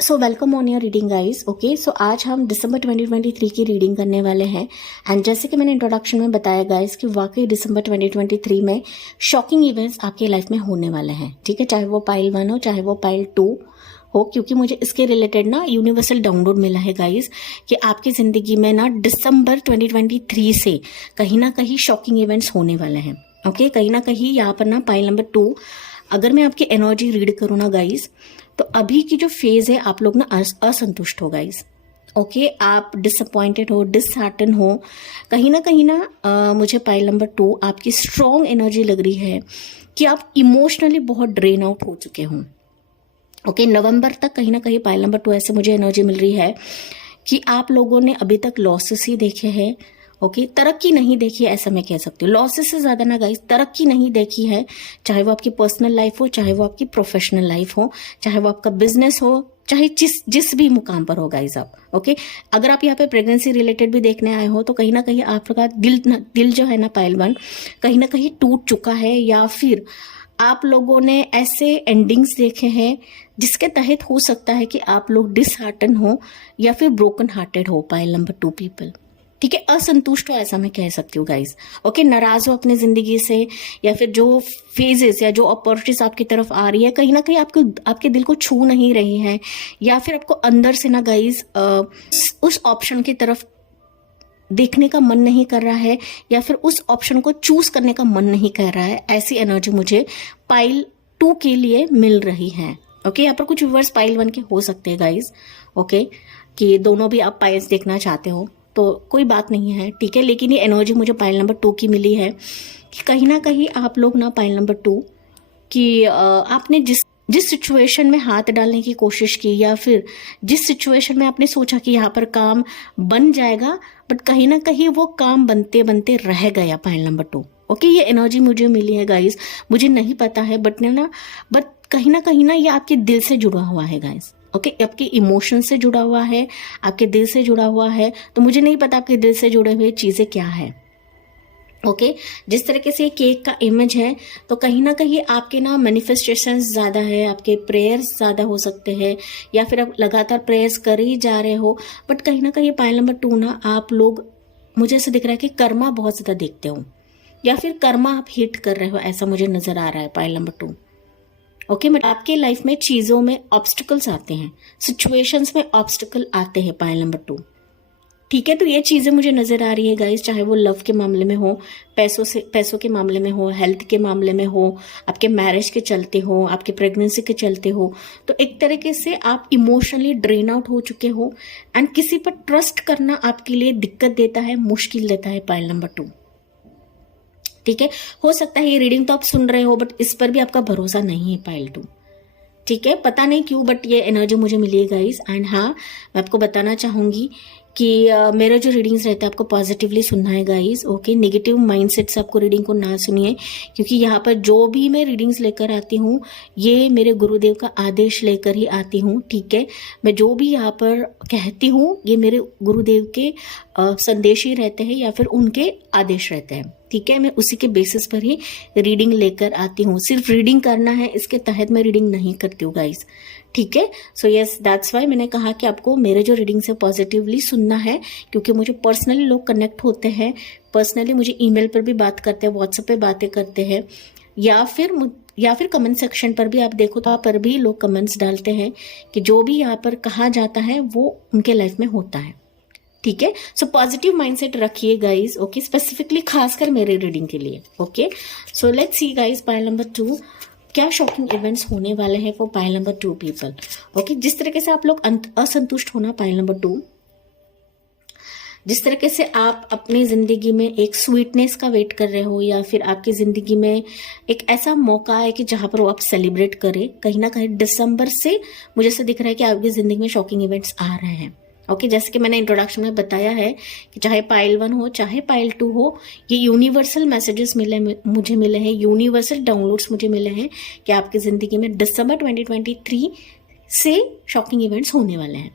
so welcome on your reading guys. Okay, so आज हम दिसंबर 2023 की रीडिंग करने वाले हैं। एंड जैसे कि मैंने इंट्रोडक्शन में बताया गाइस कि वाकई दिसंबर 2023 में शॉकिंग इवेंट्स आपकी लाइफ में होने वाले हैं, ठीक है, चाहे वो पाइल 1 हो चाहे वो पाइल 2 हो, क्योंकि मुझे इसके रिलेटेड ना यूनिवर्सल डाउनलोड मिला है गाइस कि आपकी जिंदगी में ना दिसंबर 2023 से कहीं ना कहीं शॉकिंग इवेंट्स होने वाले हैं। ओके, कहीं ना कहीं यहाँ पर ना पाइल नंबर 2, अगर मैं आपकी एनर्जी रीड करूँ ना गाइस, तो अभी की जो फेज है आप लोग ना असंतुष्ट हो गाइस। ओके, आप डिसअपॉइंटेड हो, डिसहार्टन हो, कहीं ना मुझे पाइल नंबर 2 आपकी स्ट्रॉन्ग एनर्जी लग रही है कि आप इमोशनली बहुत ड्रेन आउट हो चुके हों। ओके, नवंबर तक कहीं ना कहीं पाइल नंबर 2 ऐसे मुझे एनर्जी मिल रही है कि आप लोगों ने अभी तक लॉसेस ही देखे हैं। ओके, तरक्की नहीं देखी है, ऐसा मैं कह सकती हूँ। लॉसेस से ज्यादा ना गाइस तरक्की नहीं देखी है, चाहे वो आपकी पर्सनल लाइफ हो, चाहे वो आपकी प्रोफेशनल लाइफ हो, चाहे वो आपका बिजनेस हो, चाहे जिस भी मुकाम पर हो गाइस आप। ओके, अगर आप यहाँ पे प्रेगनेंसी रिलेटेड भी देखने आए हो तो कहीं ना कहीं आपका दिल जो है ना पाइल 1 कहीं ना कहीं टूट चुका है, या फिर आप लोगों ने ऐसे एंडिंग्स देखे हैं जिसके तहत हो सकता है कि आप लोग डिसहार्टन हो या फिर ब्रोकन हार्टेड हो पाइल नंबर 2 पीपल, ठीक है, असंतुष्ट हो, ऐसा मैं कह सकती हूँ गाइस। ओके, नाराज हो अपनी जिंदगी से, या फिर जो फेजेस या जो अपॉर्चुनिटीज आपकी तरफ आ रही है कहीं ना कहीं आपके दिल को छू नहीं रही है, या फिर आपको अंदर से ना गाइस उस ऑप्शन की तरफ देखने का मन नहीं कर रहा है, या फिर उस ऑप्शन को चूज करने का मन नहीं कर रहा है। ऐसी एनर्जी मुझे पाइल 2 के लिए मिल रही है। ओके, यहाँ पर कुछ व्यूअर्स पाइल 1 के हो सकते हैं गाइस। ओके, कि दोनों भी आप पाइल्स देखना चाहते हो तो कोई बात नहीं है, ठीक है, लेकिन ये एनर्जी मुझे पाइल नंबर 2 की मिली है कि कहीं ना कहीं आप लोग ना पाइल नंबर 2 कि आपने जिस सिचुएशन में हाथ डालने की कोशिश की, या फिर जिस सिचुएशन में आपने सोचा कि यहाँ पर काम बन जाएगा, बट कहीं ना कहीं वो काम बनते बनते रह गया पाइल नंबर 2। ओके, ये एनर्जी मुझे मिली है गाइस, मुझे नहीं पता है बट कहीं ना ये आपके दिल से जुड़ा हुआ है गाइस। ओके, आपके इमोशन से जुड़ा हुआ है, आपके दिल से जुड़ा हुआ है। तो मुझे नहीं पता आपके दिल से जुड़े हुए चीजें क्या है। ओके जिस तरीके से केक का इमेज है, तो कहीं ना कहीं आपके ना मैनिफेस्टेशंस ज़्यादा है, आपके प्रेयर्स ज़्यादा हो सकते हैं, या फिर आप लगातार प्रेयर्स कर ही जा रहे हो, बट कहीं ना कहीं पाइल नंबर 2 ना आप लोग, मुझे ऐसा दिख रहा है कि कर्मा बहुत ज़्यादा देखते हो, या फिर कर्मा आप हिट कर रहे हो, ऐसा मुझे नज़र आ रहा है पाइल नंबर 2। ओके बट आपके लाइफ में चीज़ों में ऑब्स्टिकल्स आते हैं, सिचुएशंस में ऑब्स्टिकल आते हैं पाइल नंबर 2। ठीक है, तो ये चीज़ें मुझे नज़र आ रही है गाइस, चाहे वो लव के मामले में हो, पैसों के मामले में हो, हेल्थ के मामले में हो, आपके मैरिज के चलते हो, आपके प्रेगनेंसी के चलते हो, तो एक तरीके से आप इमोशनली ड्रेन आउट हो चुके हो, एंड किसी पर ट्रस्ट करना आपके लिए दिक्कत देता है, मुश्किल देता है पाइल नंबर 2। ठीक है, हो सकता है ये रीडिंग तो आप सुन रहे हो, बट इस पर भी आपका भरोसा नहीं है पाइल 2। ठीक है, पता नहीं क्यों, बट ये एनर्जी मुझे मिली है गाइस। एंड हाँ, मैं आपको बताना चाहूंगी कि मेरा जो रीडिंग्स रहता है आपको पॉजिटिवली सुनना है गाइस। ओके, नेगेटिव माइंडसेट से आपको रीडिंग को ना सुनिए, क्योंकि यहाँ पर जो भी मैं रीडिंग्स लेकर आती हूँ, ये मेरे गुरुदेव का आदेश लेकर ही आती हूँ। ठीक है, मैं जो भी यहाँ पर कहती हूँ, ये मेरे गुरुदेव के संदेश ही रहते हैं, या फिर उनके आदेश रहते हैं। ठीक है, मैं उसी के बेसिस पर ही रीडिंग लेकर आती हूँ। सिर्फ रीडिंग करना है, इसके तहत मैं रीडिंग नहीं करती हूँ गाइस। ठीक है, सो यस दैट्स वाई मैंने कहा कि आपको मेरे जो रीडिंग्स है पॉजिटिवली सुनना है, क्योंकि मुझे पर्सनली लोग कनेक्ट होते हैं, पर्सनली मुझे ईमेल पर भी बात करते हैं, व्हाट्सएप पे बातें करते हैं, या फिर कमेंट सेक्शन पर भी आप देखो तो वहाँ पर भी लोग कमेंट्स डालते हैं कि जो भी यहाँ पर कहा जाता है वो उनके लाइफ में होता है। ठीक है, सो पॉजिटिव माइंडसेट रखिए गाइस। ओके, स्पेसिफिकली खासकर मेरे रीडिंग के लिए। Okay, so let's see guys pile number 2 क्या शॉकिंग इवेंट्स होने वाले हैं for pile number 2 people. Okay, जिस तरीके से आप लोग असंतुष्ट होना पाइल नंबर 2, जिस तरीके से आप अपनी जिंदगी में एक स्वीटनेस का वेट कर रहे हो, या फिर आपकी जिंदगी में एक ऐसा मौका है कि जहां पर वो आप सेलिब्रेट करें, कहीं ना कहीं दिसंबर से मुझे ऐसा दिख रहा है कि आपकी जिंदगी में शॉकिंग इवेंट्स आ रहे हैं। ओके, जैसे कि मैंने इंट्रोडक्शन में बताया है कि चाहे पाइल 1 हो चाहे पाइल 2 हो, ये यूनिवर्सल मैसेजेस मुझे मिले हैं, यूनिवर्सल डाउनलोड्स मुझे मिले हैं कि आपकी जिंदगी में दिसंबर 2023 से शॉकिंग इवेंट्स होने वाले हैं।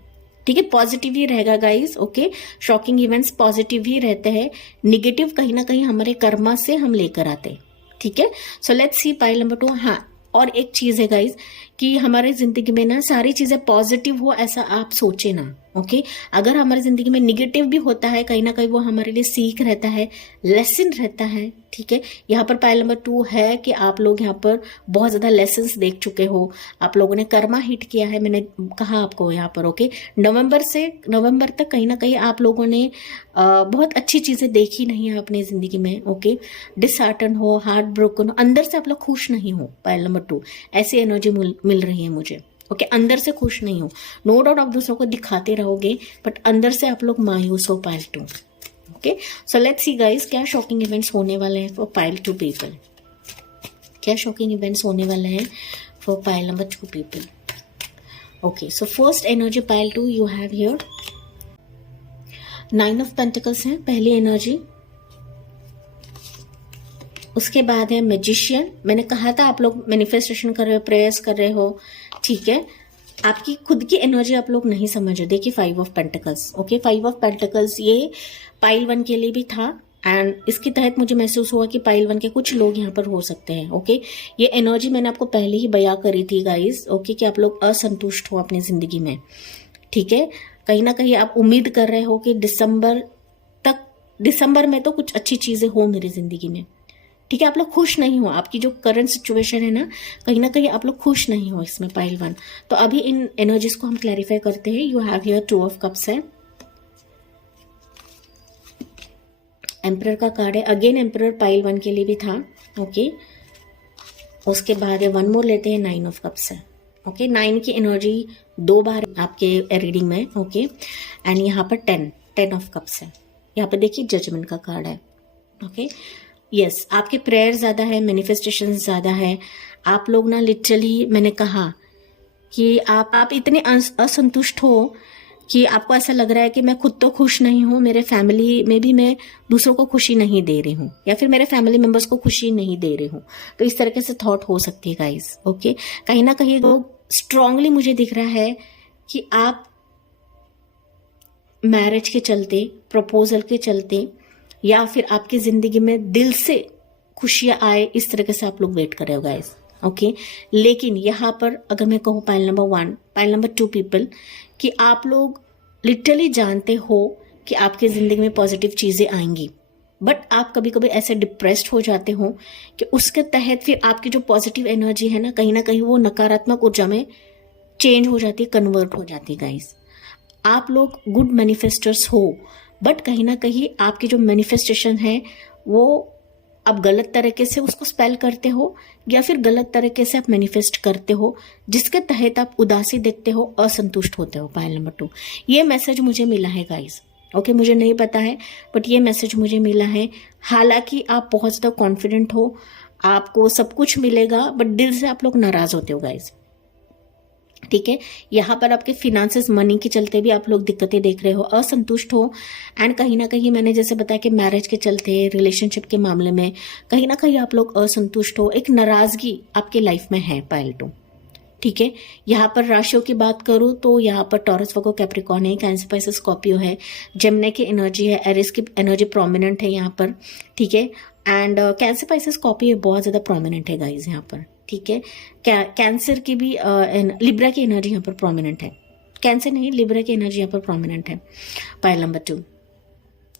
ठीक है, पॉजिटिव ही रहेगा guys. Okay, shocking events positive ही रहते हैं, निगेटिव कहीं ना कहीं हमारे कर्मा से हम लेकर आते हैं। ठीक है, so let's see pile number 2। हाँ, और एक चीज है गाइस कि हमारी जिंदगी में ना सारी चीजें पॉजिटिव हो ऐसा आप सोचे ना। ओके, अगर हमारी जिंदगी में निगेटिव भी होता है, कहीं ना कहीं वो हमारे लिए सीख रहता है, लेसन रहता है। ठीक है, यहाँ पर पाइल नंबर 2 है कि आप लोग यहाँ पर बहुत ज्यादा लेसन्स देख चुके हो, आप लोगों ने कर्मा हिट किया है, मैंने कहा आपको यहाँ पर। ओके, नवंबर तक कहीं ना कहीं आप लोगों ने बहुत अच्छी चीजें देखी नहीं है अपनी जिंदगी में। ओके, डिसहार्टन हो, हार्ट ब्रोकन हो, अंदर से आप लोग खुश नहीं हो पाइल नंबर 2, ऐसी एनर्जी मिल रही है मुझे। ओके, अंदर से खुश नहीं हो, नो डाउट आप दूसरों को दिखाते रहोगे, बट अंदर से आप लोग मायूस हो pile 2। Okay, so let's see guys क्या शॉकिंग इवेंट्स होने वाले हैं फॉर पाइल 2 पीपल। क्या शॉकिंग इवेंट्स होने वाले हैं for pile number 2 people. Okay, so first energy pile 2 you have here 9 of pentacles है पहली एनर्जी। उसके बाद है मैजिशियन। मैंने कहा था आप लोग मैनिफेस्टेशन कर रहे हो, प्रेयर्स कर रहे हो। ठीक है, आपकी खुद की एनर्जी आप लोग नहीं समझ रहे। देखिए 5 of pentacles. Okay, 5 of pentacles ये पाइल 1 के लिए भी था, एंड इसके तहत मुझे महसूस हुआ कि पाइल 1 के कुछ लोग यहाँ पर हो सकते हैं। ओके, ये एनर्जी मैंने आपको पहले ही बयां करी थी गाइस। ओके, कि आप लोग असंतुष्ट हो अपनी जिंदगी में। ठीक है, कहीं ना कहीं आप उम्मीद कर रहे हो कि दिसंबर में तो कुछ अच्छी चीजें हो मेरी जिंदगी में। ठीक है, आप लोग खुश नहीं हो, आपकी जो करंट सिचुएशन है ना कहीं आप लोग खुश नहीं हो इसमें पाइल 1। तो अभी इन एनर्जीज को हम क्लैरिफाई करते हैं। You have here 2 of cups है, एम्परर का कार्ड है। अगेन एम्परर पाइल 1 के लिए भी था। ओके, उसके बाद 1 मोर लेते हैं, 9 ऑफ कप्स है। ओके, 9 की एनर्जी 2 बार आपके रीडिंग में। ओके, एंड यहाँ पर 10 ऑफ कप्स है। यहाँ पर देखिए जजमेंट का कार्ड है। ओके, यस, आपके प्रेयर ज्यादा है, मैनिफेस्टेशन ज्यादा है। आप लोग ना लिटरली, मैंने कहा कि आप इतने असंतुष्ट हो कि आपको ऐसा लग रहा है कि मैं खुद तो खुश नहीं हूँ, मेरे फैमिली में भी मैं दूसरों को खुशी नहीं दे रही हूँ, या फिर मेरे फैमिली मेंबर्स को खुशी नहीं दे रही हूँ। तो इस तरीके से थॉट हो सकती है गाइस। ओके, कहीं ना कहीं लोग स्ट्रांगली मुझे दिख रहा है कि आप मैरिज के चलते, प्रपोजल के चलते, या फिर आपकी जिंदगी में दिल से खुशियां आए, इस तरीके से आप लोग वेट कर रहे हो गाइस। ओके, लेकिन यहाँ पर अगर मैं कहूँ pile number 1, pile number 2 people, कि आप लोग लिटरली जानते हो कि आपकी जिंदगी में पॉजिटिव चीजें आएंगी, बट आप कभी कभी ऐसे डिप्रेस्ड हो जाते हो कि उसके तहत फिर आपकी जो पॉजिटिव एनर्जी है ना कहीं वो नकारात्मक ऊर्जा में चेंज हो जाती है, कन्वर्ट हो जाती है गाइस। आप लोग गुड मैनिफेस्टर्स हो, बट कहीं ना कहीं आपकी जो मैनिफेस्टेशन है वो आप गलत तरीके से उसको स्पेल करते हो, या फिर गलत तरीके से आप मैनिफेस्ट करते हो, जिसके तहत आप उदासी देखते हो, असंतुष्ट होते हो। पाइल नंबर 2, ये मैसेज मुझे मिला है गाइस। ओके, मुझे नहीं पता है, बट ये मैसेज मुझे मिला है। हालांकि आप बहुत ज़्यादा कॉन्फिडेंट हो, आपको सब कुछ मिलेगा, बट दिल से आप लोग नाराज होते हो गाइस। ठीक है, यहाँ पर आपके फिनेंसेस, मनी के चलते भी आप लोग दिक्कतें देख रहे हो, असंतुष्ट हो, एंड कहीं ना कहीं मैंने जैसे बताया कि मैरिज के चलते, रिलेशनशिप के मामले में कहीं ना कहीं आप लोग असंतुष्ट हो, एक नाराजगी आपके लाइफ में है पाइल 2। ठीक है, यहाँ पर राशियों की बात करूँ तो यहाँ पर टॉरस, वर्गो, कैप्रिकॉर्न है, कैंसर, पाइसेस, स्कॉर्पियो है, जेमिनी की एनर्जी है, एरिस की एनर्जी प्रोमिनेंट है यहाँ पर। ठीक है, एंड कैंसर, पाइसेस, स्कॉर्पियो बहुत ज़्यादा प्रोमिनेंट है गाइज यहाँ पर। ठीक है, कैंसर की भी लिब्रा की एनर्जी यहाँ पर प्रोमिनेंट है, कैंसर नहीं, लिब्रा की एनर्जी यहाँ पर प्रोमिनेंट है। Pile number 2।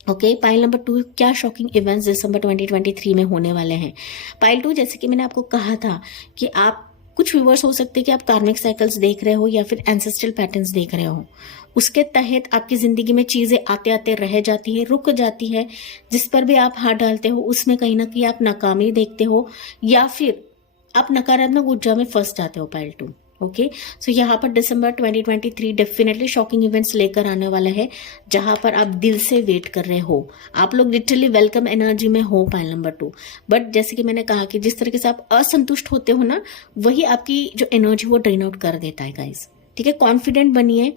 Okay, pile number 2, क्या शॉकिंग इवेंट्स दिसंबर 2023 में होने वाले हैं। पाइल 2, जैसे कि मैंने आपको कहा था कि आप कुछ व्यूवर्स हो सकते हैं कि आप कार्मिक साइकिल्स देख रहे हो या फिर एंसेस्ट्रल पैटर्न्स देख रहे हो, उसके तहत आपकी जिंदगी में चीजें आते आते रह जाती है, रुक जाती है, जिस पर भी आप हाथ डालते हो उसमें कहीं ना कहीं आप नाकामी देखते हो, या फिर आप नकारात्मक ऊर्जा में फंस जाते हो। पाइल 2, ओके, सो यहाँ पर दिसंबर 2023 डेफिनेटली शॉकिंग इवेंट्स लेकर आने वाला है, जहां पर आप दिल से वेट कर रहे हो, आप लोग लिटरली वेलकम एनर्जी में हो। पाइल नंबर 2, बट जैसे कि मैंने कहा कि जिस तरीके से आप असंतुष्ट होते हो ना, वही आपकी जो एनर्जी वो ड्रेन आउट कर देता है गाइस। ठीक है, कॉन्फिडेंट बनिए।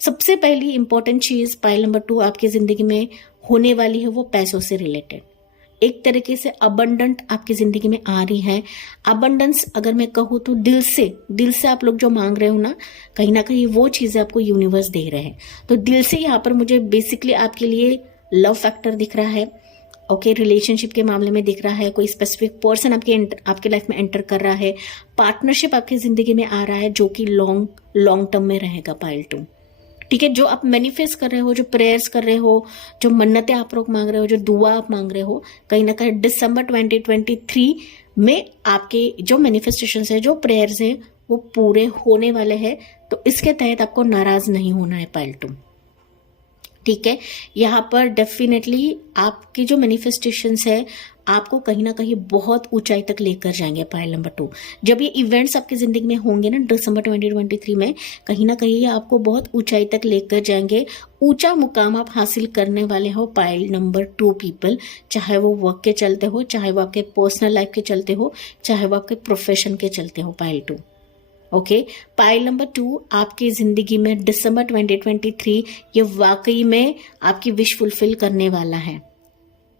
सबसे पहली इंपॉर्टेंट चीज पाइल नंबर 2 आपकी जिंदगी में होने वाली है वो पैसों से रिलेटेड, एक तरीके से अबंडेंट आपकी जिंदगी में आ रही है। अबंडेंस अगर मैं कहूँ तो दिल से आप लोग जो मांग रहे हो ना कहीं वो चीजें आपको यूनिवर्स दे रहे हैं। तो दिल से यहाँ पर मुझे बेसिकली आपके लिए लव फैक्टर दिख रहा है। ओके, रिलेशनशिप के मामले में दिख रहा है, कोई स्पेसिफिक पर्सन आपके लाइफ में एंटर कर रहा है, पार्टनरशिप आपकी जिंदगी में आ रहा है जो कि लॉन्ग टर्म में रहेगा। पाइल 2, ठीक है, जो आप मैनिफेस्ट कर रहे हो, जो प्रेयर्स कर रहे हो, जो मन्नतें आप लोग मांग रहे हो, जो दुआ आप मांग रहे हो, कहीं ना कहीं दिसंबर 2023 में आपके जो मैनिफेस्टेशंस है, जो प्रेयर्स है, वो पूरे होने वाले हैं। तो इसके तहत आपको नाराज नहीं होना है पाइल 2। ठीक है, यहाँ पर डेफिनेटली आपकी जो मैनिफेस्टेशंस है आपको कहीं ना कहीं बहुत ऊंचाई तक लेकर जाएंगे। पाइल नंबर 2, जब ये इवेंट्स आपकी जिंदगी में होंगे ना दिसंबर 2023 में, कहीं ना कहीं ये आपको बहुत ऊंचाई तक लेकर जाएंगे, ऊंचा मुकाम आप हासिल करने वाले हो। पाइल नंबर 2 पीपल, चाहे वो वर्क के चलते हो, चाहे वो आपके पर्सनल लाइफ के चलते हो, चाहे वो आपके प्रोफेशन के चलते हो। पाइल 2, ओके, पाइल नंबर 2 आपकी जिंदगी में दिसंबर 2023 ये वाकई में आपकी विश फुलफिल करने वाला है।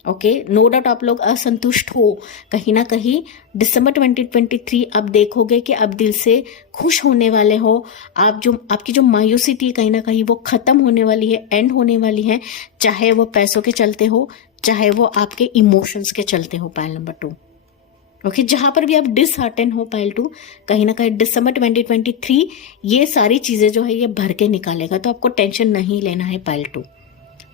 ओके, नो डाउट आप लोग असंतुष्ट हो, कहीं ना कहीं दिसंबर 2023 आप देखोगे कि आप दिल से खुश होने वाले हो। आपकी जो मायूसी थी कहीं ना कहीं वो खत्म होने वाली है, एंड होने वाली है, चाहे वो पैसों के चलते हो, चाहे वो आपके इमोशंस के चलते हो। पाइल नंबर 2, ओके, जहां पर भी आप डिसहार्टन हो पाइल 2, कहीं ना कहीं दिसंबर 2023 ये सारी चीजें जो है ये भर के निकालेगा, तो आपको टेंशन नहीं लेना है पाइल 2।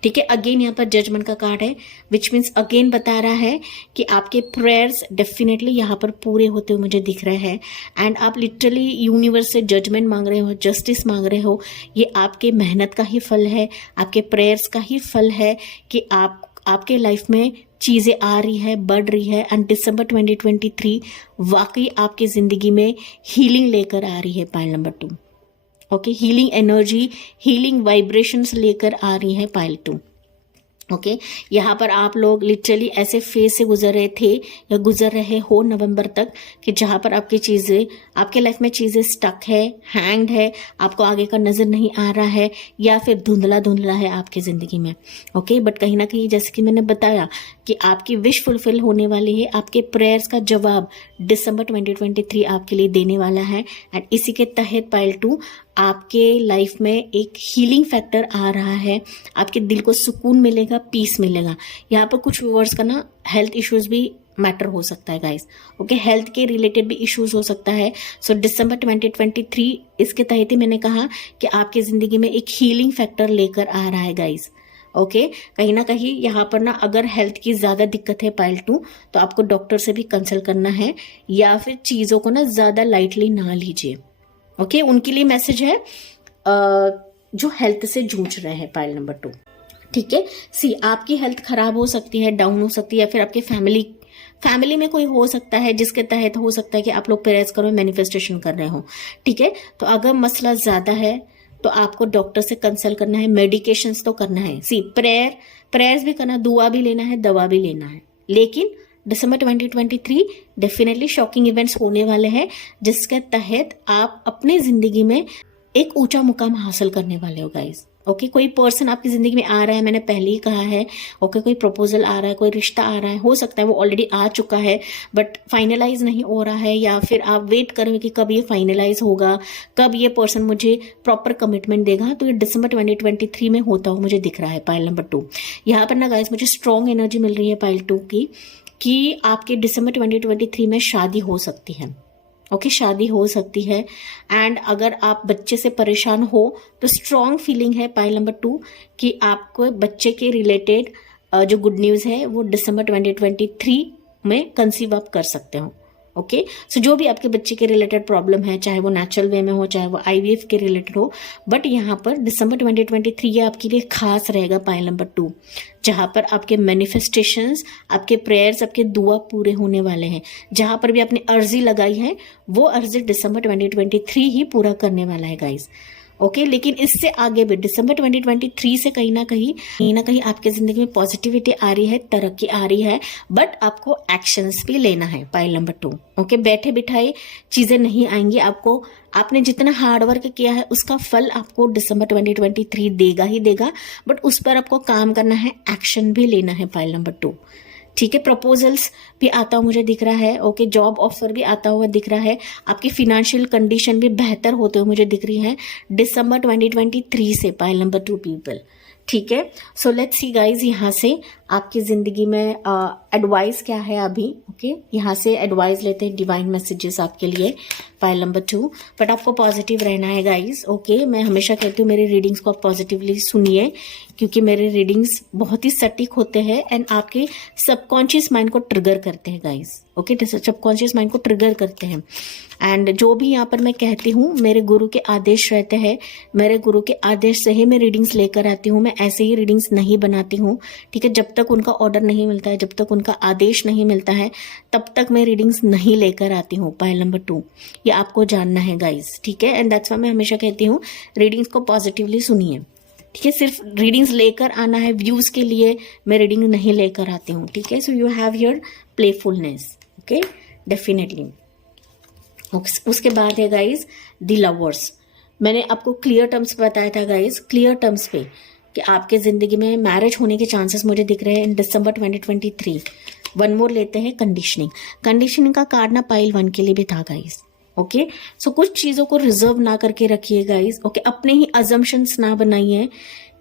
ठीक है, अगेन यहाँ पर जजमेंट का कार्ड है, विच मीन्स अगेन बता रहा है कि आपके प्रेयर्स डेफिनेटली यहाँ पर पूरे होते हुए मुझे दिख रहे हैं, एंड आप लिटरली यूनिवर्स से जजमेंट मांग रहे हो, जस्टिस मांग रहे हो। ये आपके मेहनत का ही फल है, आपके प्रेयर्स का ही फल है कि आपके लाइफ में चीजें आ रही है, बढ़ रही है, एंड दिसंबर 2023 वाकई आपकी जिंदगी में हीलिंग लेकर आ रही है। Pile number 2, okay, healing energy, healing vibrations लेकर आ रही है पाइल 2। ओके, यहाँ पर आप लोग लिटरली ऐसे फेज से गुजर रहे थे या गुजर रहे हो नवंबर तक कि जहाँ पर आपके लाइफ में चीजें स्टक है, हैंग्ड है, आपको आगे का नजर नहीं आ रहा है, या फिर धुंधला है आपकी जिंदगी में। ओके, बट कहीं ना कहीं जैसे कि मैंने बताया कि आपकी विश फुलफिल होने वाली है, आपके प्रेयर्स का जवाब दिसंबर 2023 आपके लिए देने वाला है, एंड इसी के तहत पाइल 2 आपके लाइफ में एक हीलिंग फैक्टर आ रहा है, आपके दिल को सुकून मिलेगा, पीस मिलेगा। यहाँ पर कुछ व्यूअर्स का ना हेल्थ इश्यूज भी मैटर हो सकता है गाइस, ओके, हेल्थ के रिलेटेड भी इश्यूज हो सकता है। सो दिसंबर 2023 इसके तहत ही मैंने कहा कि आपकी जिंदगी में एक हीलिंग फैक्टर लेकर आ रहा है गाइस, ओके। कहीं ना कहीं यहाँ पर ना अगर हेल्थ की ज्यादा दिक्कत है पाइल 2, तो आपको डॉक्टर से भी कंसल्ट करना है, या फिर चीजों को ना ज्यादा लाइटली ना लीजिए, ओके। उनके लिए मैसेज है जो हेल्थ से जूझ रहे हैं, पाइल नंबर 2, ठीक है। सी, आपकी हेल्थ खराब हो सकती है, डाउन हो सकती है, या फिर आपके फैमिली में कोई हो सकता है जिसके तहत हो सकता है कि आप लोग प्रेयर्स करो, मैनिफेस्टेशन कर रहे हो, ठीक है। तो अगर मसला ज्यादा है तो आपको डॉक्टर से कंसल्ट करना है, मेडिकेशंस तो करना है। सी, प्रेयर्स भी करना, दुआ भी लेना है, दवा भी लेना है। लेकिन दिसंबर 2023 डेफिनेटली शॉकिंग इवेंट्स होने वाले हैं, जिसके तहत आप अपने जिंदगी में एक ऊंचा मुकाम हासिल करने वाले हो गाइस, ओके। कोई पर्सन आपकी जिंदगी में आ रहा है, मैंने पहले ही कहा है, ओके। कोई प्रपोजल आ रहा है, कोई रिश्ता आ रहा है, हो सकता है वो ऑलरेडी आ चुका है बट फाइनलाइज नहीं हो रहा है, या फिर आप वेट करेंगे कि कब ये फाइनलाइज होगा, कब ये पर्सन मुझे प्रॉपर कमिटमेंट देगा। तो ये दिसंबर 2023 में होता हुआ मुझे दिख रहा है, पाइल नंबर 2। यहाँ पर ना गाइस मुझे स्ट्रॉन्ग एनर्जी मिल रही है पाइल 2 की, कि आपके दिसंबर 2023 में शादी हो सकती है, ओके, शादी हो सकती है। एंड अगर आप बच्चे से परेशान हो तो स्ट्रॉन्ग फीलिंग है पाइल नंबर 2 कि आपको बच्चे के रिलेटेड जो गुड न्यूज़ है वो दिसंबर 2023 में कंसीव आप कर सकते हो, ओके। सो जो भी आपके बच्चे के रिलेटेड प्रॉब्लम है, चाहे वो नेचुरल वे में हो, चाहे वो आईवीएफ के रिलेटेड हो, बट यहाँ पर दिसंबर 2023 ये आपके लिए खास रहेगा, पाइल नंबर 2, जहां पर आपके मैनिफेस्टेशंस, आपके प्रेयर्स, आपके दुआ पूरे होने वाले हैं। जहां पर भी आपने अर्जी लगाई है वो अर्जी दिसंबर 2023 ही पूरा करने वाला है गाइस, ओके। लेकिन इससे आगे भी दिसंबर 2023 से कहीं ना कहीं आपके जिंदगी में पॉजिटिविटी आ रही है, तरक्की आ रही है, बट आपको एक्शंस भी लेना है, पाइल नंबर 2, ओके। बैठे बिठाए चीजें नहीं आएंगी आपको, आपने जितना हार्डवर्क किया है उसका फल आपको दिसंबर 2023 देगा ही देगा, बट उस पर आपको काम करना है, एक्शन भी लेना है, पाइल नंबर 2, ठीक है। प्रपोजल्स भी आता हुआ मुझे दिख रहा है, ओके। जॉब ऑफर भी आता हुआ दिख रहा है, आपकी फिनेंशियल कंडीशन भी बेहतर होते हुए मुझे दिख रही है दिसंबर 2023 से, पाइल नंबर 2 पीपल, ठीक है। सो लेट्स सी गाइज, यहाँ से आपकी जिंदगी में एडवाइस क्या है अभी, ओके। यहाँ से एडवाइस लेते हैं, डिवाइन मैसेजेस आपके लिए, पाइल नंबर 2। बट आपको पॉजिटिव रहना है गाइज, ओके। मैं हमेशा कहती हूँ मेरे रीडिंग्स को आप पॉजिटिवली सुनिए, क्योंकि मेरे रीडिंग्स बहुत ही सटीक होते हैं एंड आपके सबकॉन्शियस माइंड को ट्रिगर करते हैं गाइज, ओके। सबकॉन्शियस माइंड को ट्रिगर करते हैं। एंड जो भी यहाँ पर मैं कहती हूँ मेरे गुरु के आदेश रहते हैं, मेरे गुरु के आदेश से ही मैं रीडिंग्स लेकर आती हूँ, मैं ऐसे ही रीडिंग्स नहीं बनाती हूँ, ठीक है। जब तक उनका ऑर्डर नहीं मिलता है, जब तक उनका आदेश नहीं मिलता है, तब तक मैं रीडिंग्स नहीं लेकर आती हूँ, पाइल नंबर 2। ये आपको जानना है गाइज, ठीक है। एंड दैट्स व्हाई मैं हमेशा कहती हूँ रीडिंग्स को पॉजिटिवली सुनिए, ठीक है। सिर्फ रीडिंग्स लेकर आना है व्यूज के लिए मैं रीडिंग नहीं लेकर आती हूँ, ठीक है। So you have your playfulness, okay, definitely. उसके बाद है गाइज द लवर्स। मैंने आपको क्लियर टर्म्स बताया था गाइज, क्लियर टर्म्स पे, कि आपके जिंदगी में मैरिज होने के चांसेस मुझे दिख रहे हैं इन दिसंबर 2023। वन मोर लेते हैं, कंडीशनिंग का कार्ड ना पाइल 1 के लिए भी था गाइज, ओके। सो कुछ चीजों को रिजर्व ना करके रखिए गाइज, ओके। अपने ही अजम्पशंस ना बनाइए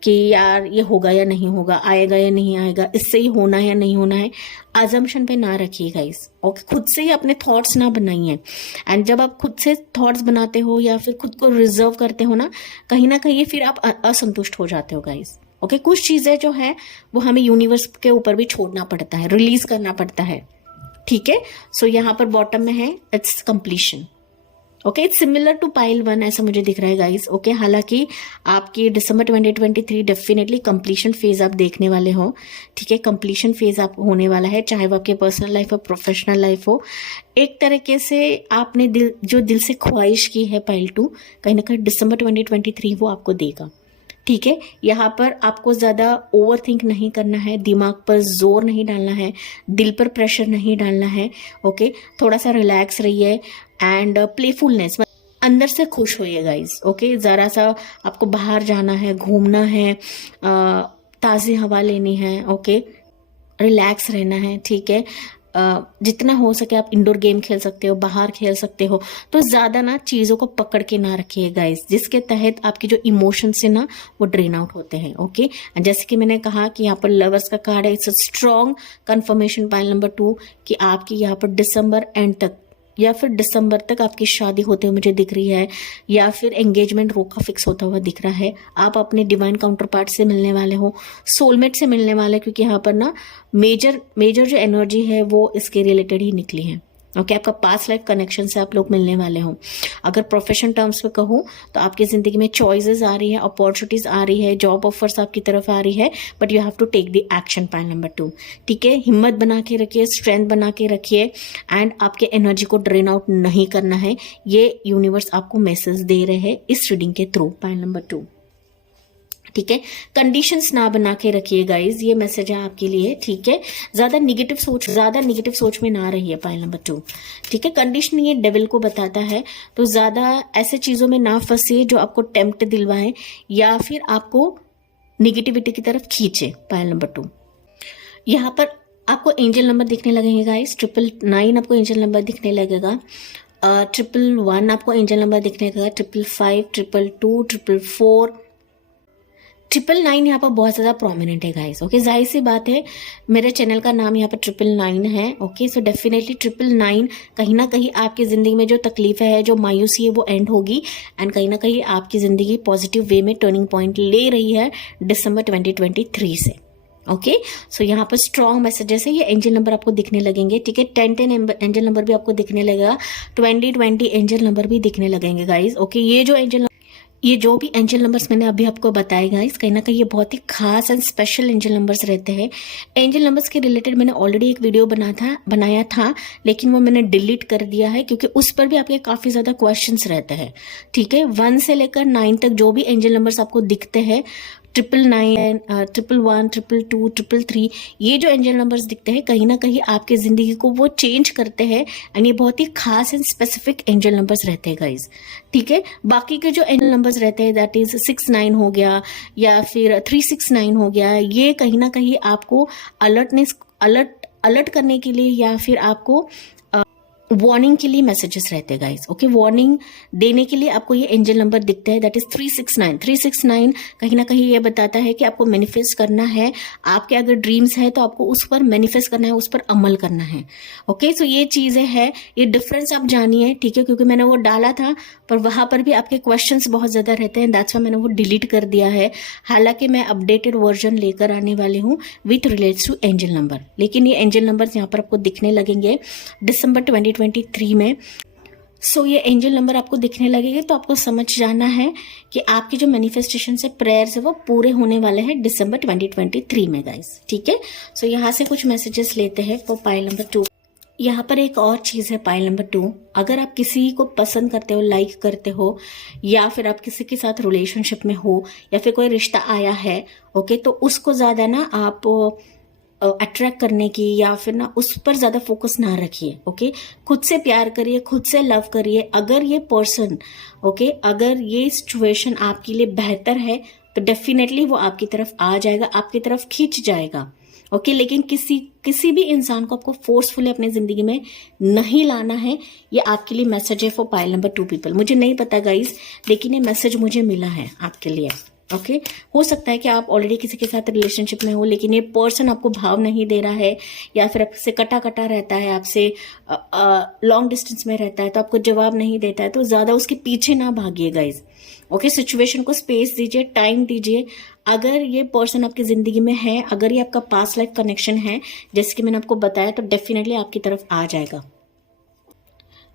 कि यार ये होगा या नहीं होगा, आएगा या नहीं आएगा, इससे ही होना है या नहीं होना है, अजम्पशन पे ना रखिए गाइस, ओके। खुद से ही अपने थॉट्स ना बनाइए। एंड जब आप खुद से थॉट्स बनाते हो या फिर खुद को रिजर्व करते हो ना कहीं फिर आप असंतुष्ट हो जाते हो गाइस, ओके। कुछ चीजें जो है वो हमें यूनिवर्स के ऊपर भी छोड़ना पड़ता है, रिलीज करना पड़ता है, ठीक है। सो यहाँ पर बॉटम में है it's completion, okay. It's similar to pile 1 ऐसा मुझे दिख रहा है गाइस, ओके। हालांकि आपकी दिसंबर 2023 डेफिनेटली कंप्लीशन फेज आप देखने वाले हो, ठीक है। कंप्लीशन फेज आप होने वाला है, चाहे वो आपके पर्सनल लाइफ हो, प्रोफेशनल लाइफ हो। एक तरीके से आपने दिल से ख्वाहिश की है पाइल 2, कहीं ना कहीं दिसंबर 2023 वो आपको देगा, ठीक है। यहाँ पर आपको ज्यादा ओवर थिंक नहीं करना है, दिमाग पर जोर नहीं डालना है, दिल पर प्रेशर नहीं डालना है, ओके। थोड़ा सा रिलैक्स रहिए एंड प्लेफुलनेस, अंदर से खुश होइए गाइस, ओके। जरा सा आपको बाहर जाना है, घूमना है, ताज़ी हवा लेनी है, ओके। रिलैक्स रहना है, ठीक है। जितना हो सके आप इंडोर गेम खेल सकते हो, बाहर खेल सकते हो। तो ज्यादा ना चीजों को पकड़ के ना रखिए गाइस, जिसके तहत आपके जो इमोशंस है ना वो ड्रेन आउट होते हैं। ओके, जैसे कि मैंने कहा कि यहाँ पर लवर्स का कार्ड है, it's a strong confirmation pile number 2 कि आपकी यहाँ पर दिसंबर एंड तक या फिर दिसंबर तक आपकी शादी होते हुए मुझे दिख रही है, या फिर एंगेजमेंट रोका फिक्स होता हुआ दिख रहा है। आप अपने डिवाइन काउंटर पार्ट से मिलने वाले हो, सोलमेट से मिलने वाले, क्योंकि यहाँ पर ना मेजर जो एनर्जी है वो इसके रिलेटेड ही निकली है। ओके, आपका पास्ट लाइफ कनेक्शन से आप लोग मिलने वाले हो। अगर प्रोफेशन टर्म्स में कहूँ तो आपकी जिंदगी में चॉइसेस आ रही है, अपॉर्चुनिटीज आ रही है, जॉब ऑफर्स आपकी तरफ आ रही है, but you have to take the action. Pile number 2, ठीक है, हिम्मत बना के रखिए, स्ट्रेंथ बना के रखिए, एंड आपके एनर्जी को ड्रेन आउट नहीं करना है। ये यूनिवर्स आपको मैसेज दे रहे हैं इस रीडिंग के थ्रू। पाइल नंबर 2, ठीक है, कंडीशंस ना बना के रखिए गाइज, ये मैसेज है आपके लिए। ठीक है, ज्यादा निगेटिव सोच में ना रहिए। पाइल नंबर 2, ठीक है, कंडीशन ये डेविल को बताता है, तो ज्यादा ऐसे चीजों में ना फंसिए जो आपको टेम्प्ट दिलवाए या फिर आपको निगेटिविटी की तरफ खींचे। पाइल नंबर 2, यहाँ पर आपको एंजल नंबर दिखने लगेंगे गाइज, 999 आपको एंजल नंबर दिखने लगेगा, 111 आपको एंजल नंबर दिखने लगेगा, 555, 222, 444, 999 यहाँ पर बहुत ज़्यादा प्रोमिनेंट है गाइस। ओके, जाहिर सी बात है, मेरे चैनल का नाम यहाँ पर 999 है। ओके, सो डेफिनेटली 999 कहीं ना कहीं आपकी ज़िंदगी में जो तकलीफ है, जो मायूसी है, वो एंड होगी, एंड कहीं ना कहीं आपकी ज़िंदगी पॉजिटिव वे में टर्निंग पॉइंट ले रही है दिसंबर 2023 से। ओके, सो यहाँ पर स्ट्रॉन्ग मैसेजेस है, ये एंजल नंबर आपको दिखने लगेंगे। ठीक है, 1010 एंजल नंबर भी आपको दिखने लगेगा, 2020 एंजल नंबर भी दिखने लगेंगे गाइज। ओके, ये जो भी एंजल नंबर्स मैंने अभी आपको बताए गाइस, कहीं ना कहीं ये बहुत ही खास एंड स्पेशल एंजल नंबर्स रहते हैं। एंजल नंबर्स के रिलेटेड मैंने ऑलरेडी एक वीडियो बनाया था, लेकिन वो मैंने डिलीट कर दिया है क्योंकि उस पर भी आपके काफी ज्यादा क्वेश्चंस रहते हैं। ठीक है, 1 से लेकर 9 तक जो भी एंजल नंबर्स आपको दिखते हैं, 999, 111, 222, 333, ये जो एंजल नंबर्स दिखते हैं कहीं ना कहीं आपके जिंदगी को वो चेंज करते हैं, एंड ये बहुत ही खास एंड स्पेसिफिक एंजल नंबर्स रहते हैं गाइज। ठीक है, बाकी के जो एंजल नंबर्स रहते हैं, दैट इज 69 हो गया या फिर 369 हो गया, ये कहीं ना कहीं आपको अलर्ट करने के लिए या फिर आपको वार्निंग के लिए मैसेजेस रहते हैं गाइस। ओके, वार्निंग देने के लिए आपको ये एंजल नंबर दिखता है, दैट इज 369 कहीं ना कहीं ये बताता है कि आपको मैनिफेस्ट करना है। आपके अगर ड्रीम्स है तो आपको उस पर मैनिफेस्ट करना है, उस पर अमल करना है। ओके, सो ये चीजें है, ये डिफरेंस आप जानिए। ठीक है, क्योंकि मैंने वो डाला था पर वहां पर भी आपके क्वेश्चंस बहुत ज्यादा रहते हैं, दैट्स व्हाई मैंने वो डिलीट कर दिया है। हालांकि मैं अपडेटेड वर्जन लेकर आने वाली हूँ with relates to angel number, लेकिन ये एंजल नंबर यहाँ पर आपको दिखने लगेंगे दिसंबर 2023 में। सो ये एंजल नंबर आपको दिखने लगेंगे तो आपको समझ जाना है कि आपकी जो मैनिफेस्टेशन से प्रेयर्स है वो पूरे होने वाले हैं दिसंबर 2023 में गाइस। ठीक है, सो यहाँ से कुछ मैसेजेस लेते हैं फॉर पाइल नंबर 2। यहाँ पर एक और चीज है पाइल नंबर 2, अगर आप किसी को पसंद करते हो, लाइक करते हो, या फिर आप किसी के साथ रिलेशनशिप में हो, या फिर कोई रिश्ता आया है, ओके, तो उसको ज्यादा ना आप अट्रैक्ट करने की या फिर ना उस पर ज्यादा फोकस ना रखिए। ओके, खुद से प्यार करिए, खुद से लव करिए। अगर ये पर्सन, ओके, अगर ये सिचुएशन आपके लिए बेहतर है तो डेफिनेटली वो आपकी तरफ आ जाएगा, आपकी तरफ खींच जाएगा। ओके, लेकिन किसी भी इंसान को आपको फोर्सफुली अपनी जिंदगी में नहीं लाना है। ये आपके लिए मैसेज है फॉर पाइल नंबर 2 पीपल। मुझे नहीं पता गाइस, लेकिन ये मैसेज मुझे मिला है आपके लिए। ओके, हो सकता है कि आप ऑलरेडी किसी के साथ रिलेशनशिप में हो, लेकिन ये पर्सन आपको भाव नहीं दे रहा है, या फिर आपसे कटा रहता है, आपसे लॉन्ग डिस्टेंस में रहता है, तो आपको जवाब नहीं देता है, तो ज्यादा उसके पीछे ना भागिए गाइज। ओके, सिचुएशन को स्पेस दीजिए, टाइम दीजिए। अगर ये पर्सन आपकी जिंदगी में है, अगर ये आपका पास्ट लाइफ कनेक्शन है जैसे कि मैंने आपको बताया, तो डेफिनेटली आपकी तरफ आ जाएगा।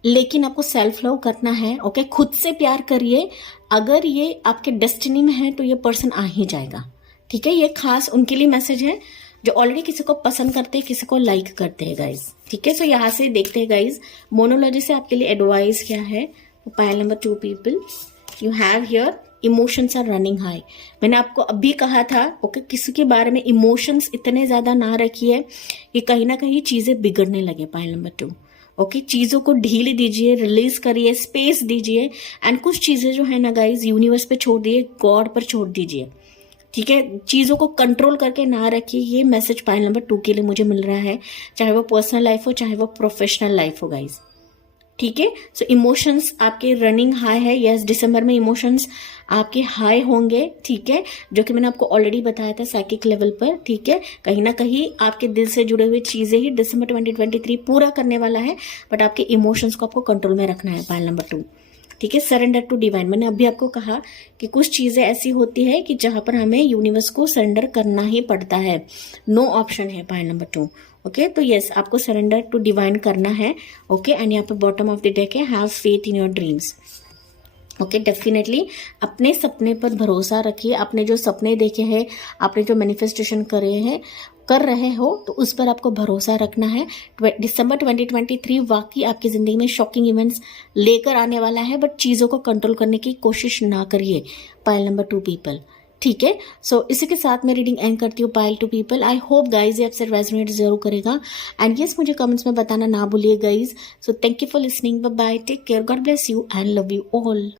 लेकिन आपको सेल्फ लव करना है। ओके, खुद से प्यार करिए। अगर ये आपके डेस्टिनी में है तो ये पर्सन आ ही जाएगा। ठीक है, ये खास उनके लिए मैसेज है जो ऑलरेडी किसी को पसंद करते हैं, किसी को लाइक करते हैं गाइज। ठीक है, सो यहाँ से देखते हैं गाइज मोनोलॉजी से आपके लिए एडवाइस क्या है। Pile number 2 people, you have here emotions are running high. मैंने आपको अभी कहा था, ओके, किसी के बारे में इमोशंस इतने ज्यादा ना रखिए कि कहीं ना कहीं चीजें बिगड़ने लगे। पाइल नंबर 2, ओके, चीजों को ढील दीजिए, रिलीज करिए, स्पेस दीजिए, एंड कुछ चीजें जो है ना गाइज यूनिवर्स पे छोड़ दिए, गॉड पर छोड़ दीजिए। ठीक है, चीज़ों को कंट्रोल करके ना रखिए, ये मैसेज पाइल नंबर 2 के लिए मुझे मिल रहा है, चाहे वो पर्सनल लाइफ हो चाहे वो प्रोफेशनल लाइफ हो गाइज। ठीक है, सो इमोशंस आपके रनिंग हाई है। यस, दिसंबर में इमोशंस आपके हाई होंगे। ठीक है, जो कि मैंने आपको ऑलरेडी बताया था साइकिक लेवल पर। ठीक है, कहीं ना कहीं आपके दिल से जुड़े हुए चीजें ही दिसंबर 2023 पूरा करने वाला है, बट आपके इमोशंस को आपको कंट्रोल में रखना है। पाइल नंबर 2, ठीक है, सरेंडर टू डिवाइन। मैंने अभी आपको कहा कि कुछ चीजें ऐसी होती है कि जहां पर हमें यूनिवर्स को सरेंडर करना ही पड़ता है, नो ऑप्शन है। पाइल नंबर 2, ओके, तो यस, आपको सरेंडर टू डिवाइन करना है। ओके, एंड यहाँ पे बॉटम ऑफ द डेक है, have faith in your dreams. Okay, definitely अपने सपने पर भरोसा रखिए। आपने जो सपने देखे हैं, आपने जो मैनिफेस्टेशन कर रहे हो, तो उस पर आपको भरोसा रखना है। दिसंबर 2023 वाकई आपकी जिंदगी में शॉकिंग इवेंट्स लेकर आने वाला है, बट चीजों को कंट्रोल करने की कोशिश ना करिए। पाइल नंबर 2 पीपल, ठीक है। सो इसी के साथ मैं रीडिंग एंड करती हूँ pile 2 people. I hope guys ये आपसे रेजोनेट जरूर करेगा, एंड यस, मुझे कमेंट्स में बताना ना भूलिए guys. So thank you for listening, bye bye, take care, God bless you and love you all.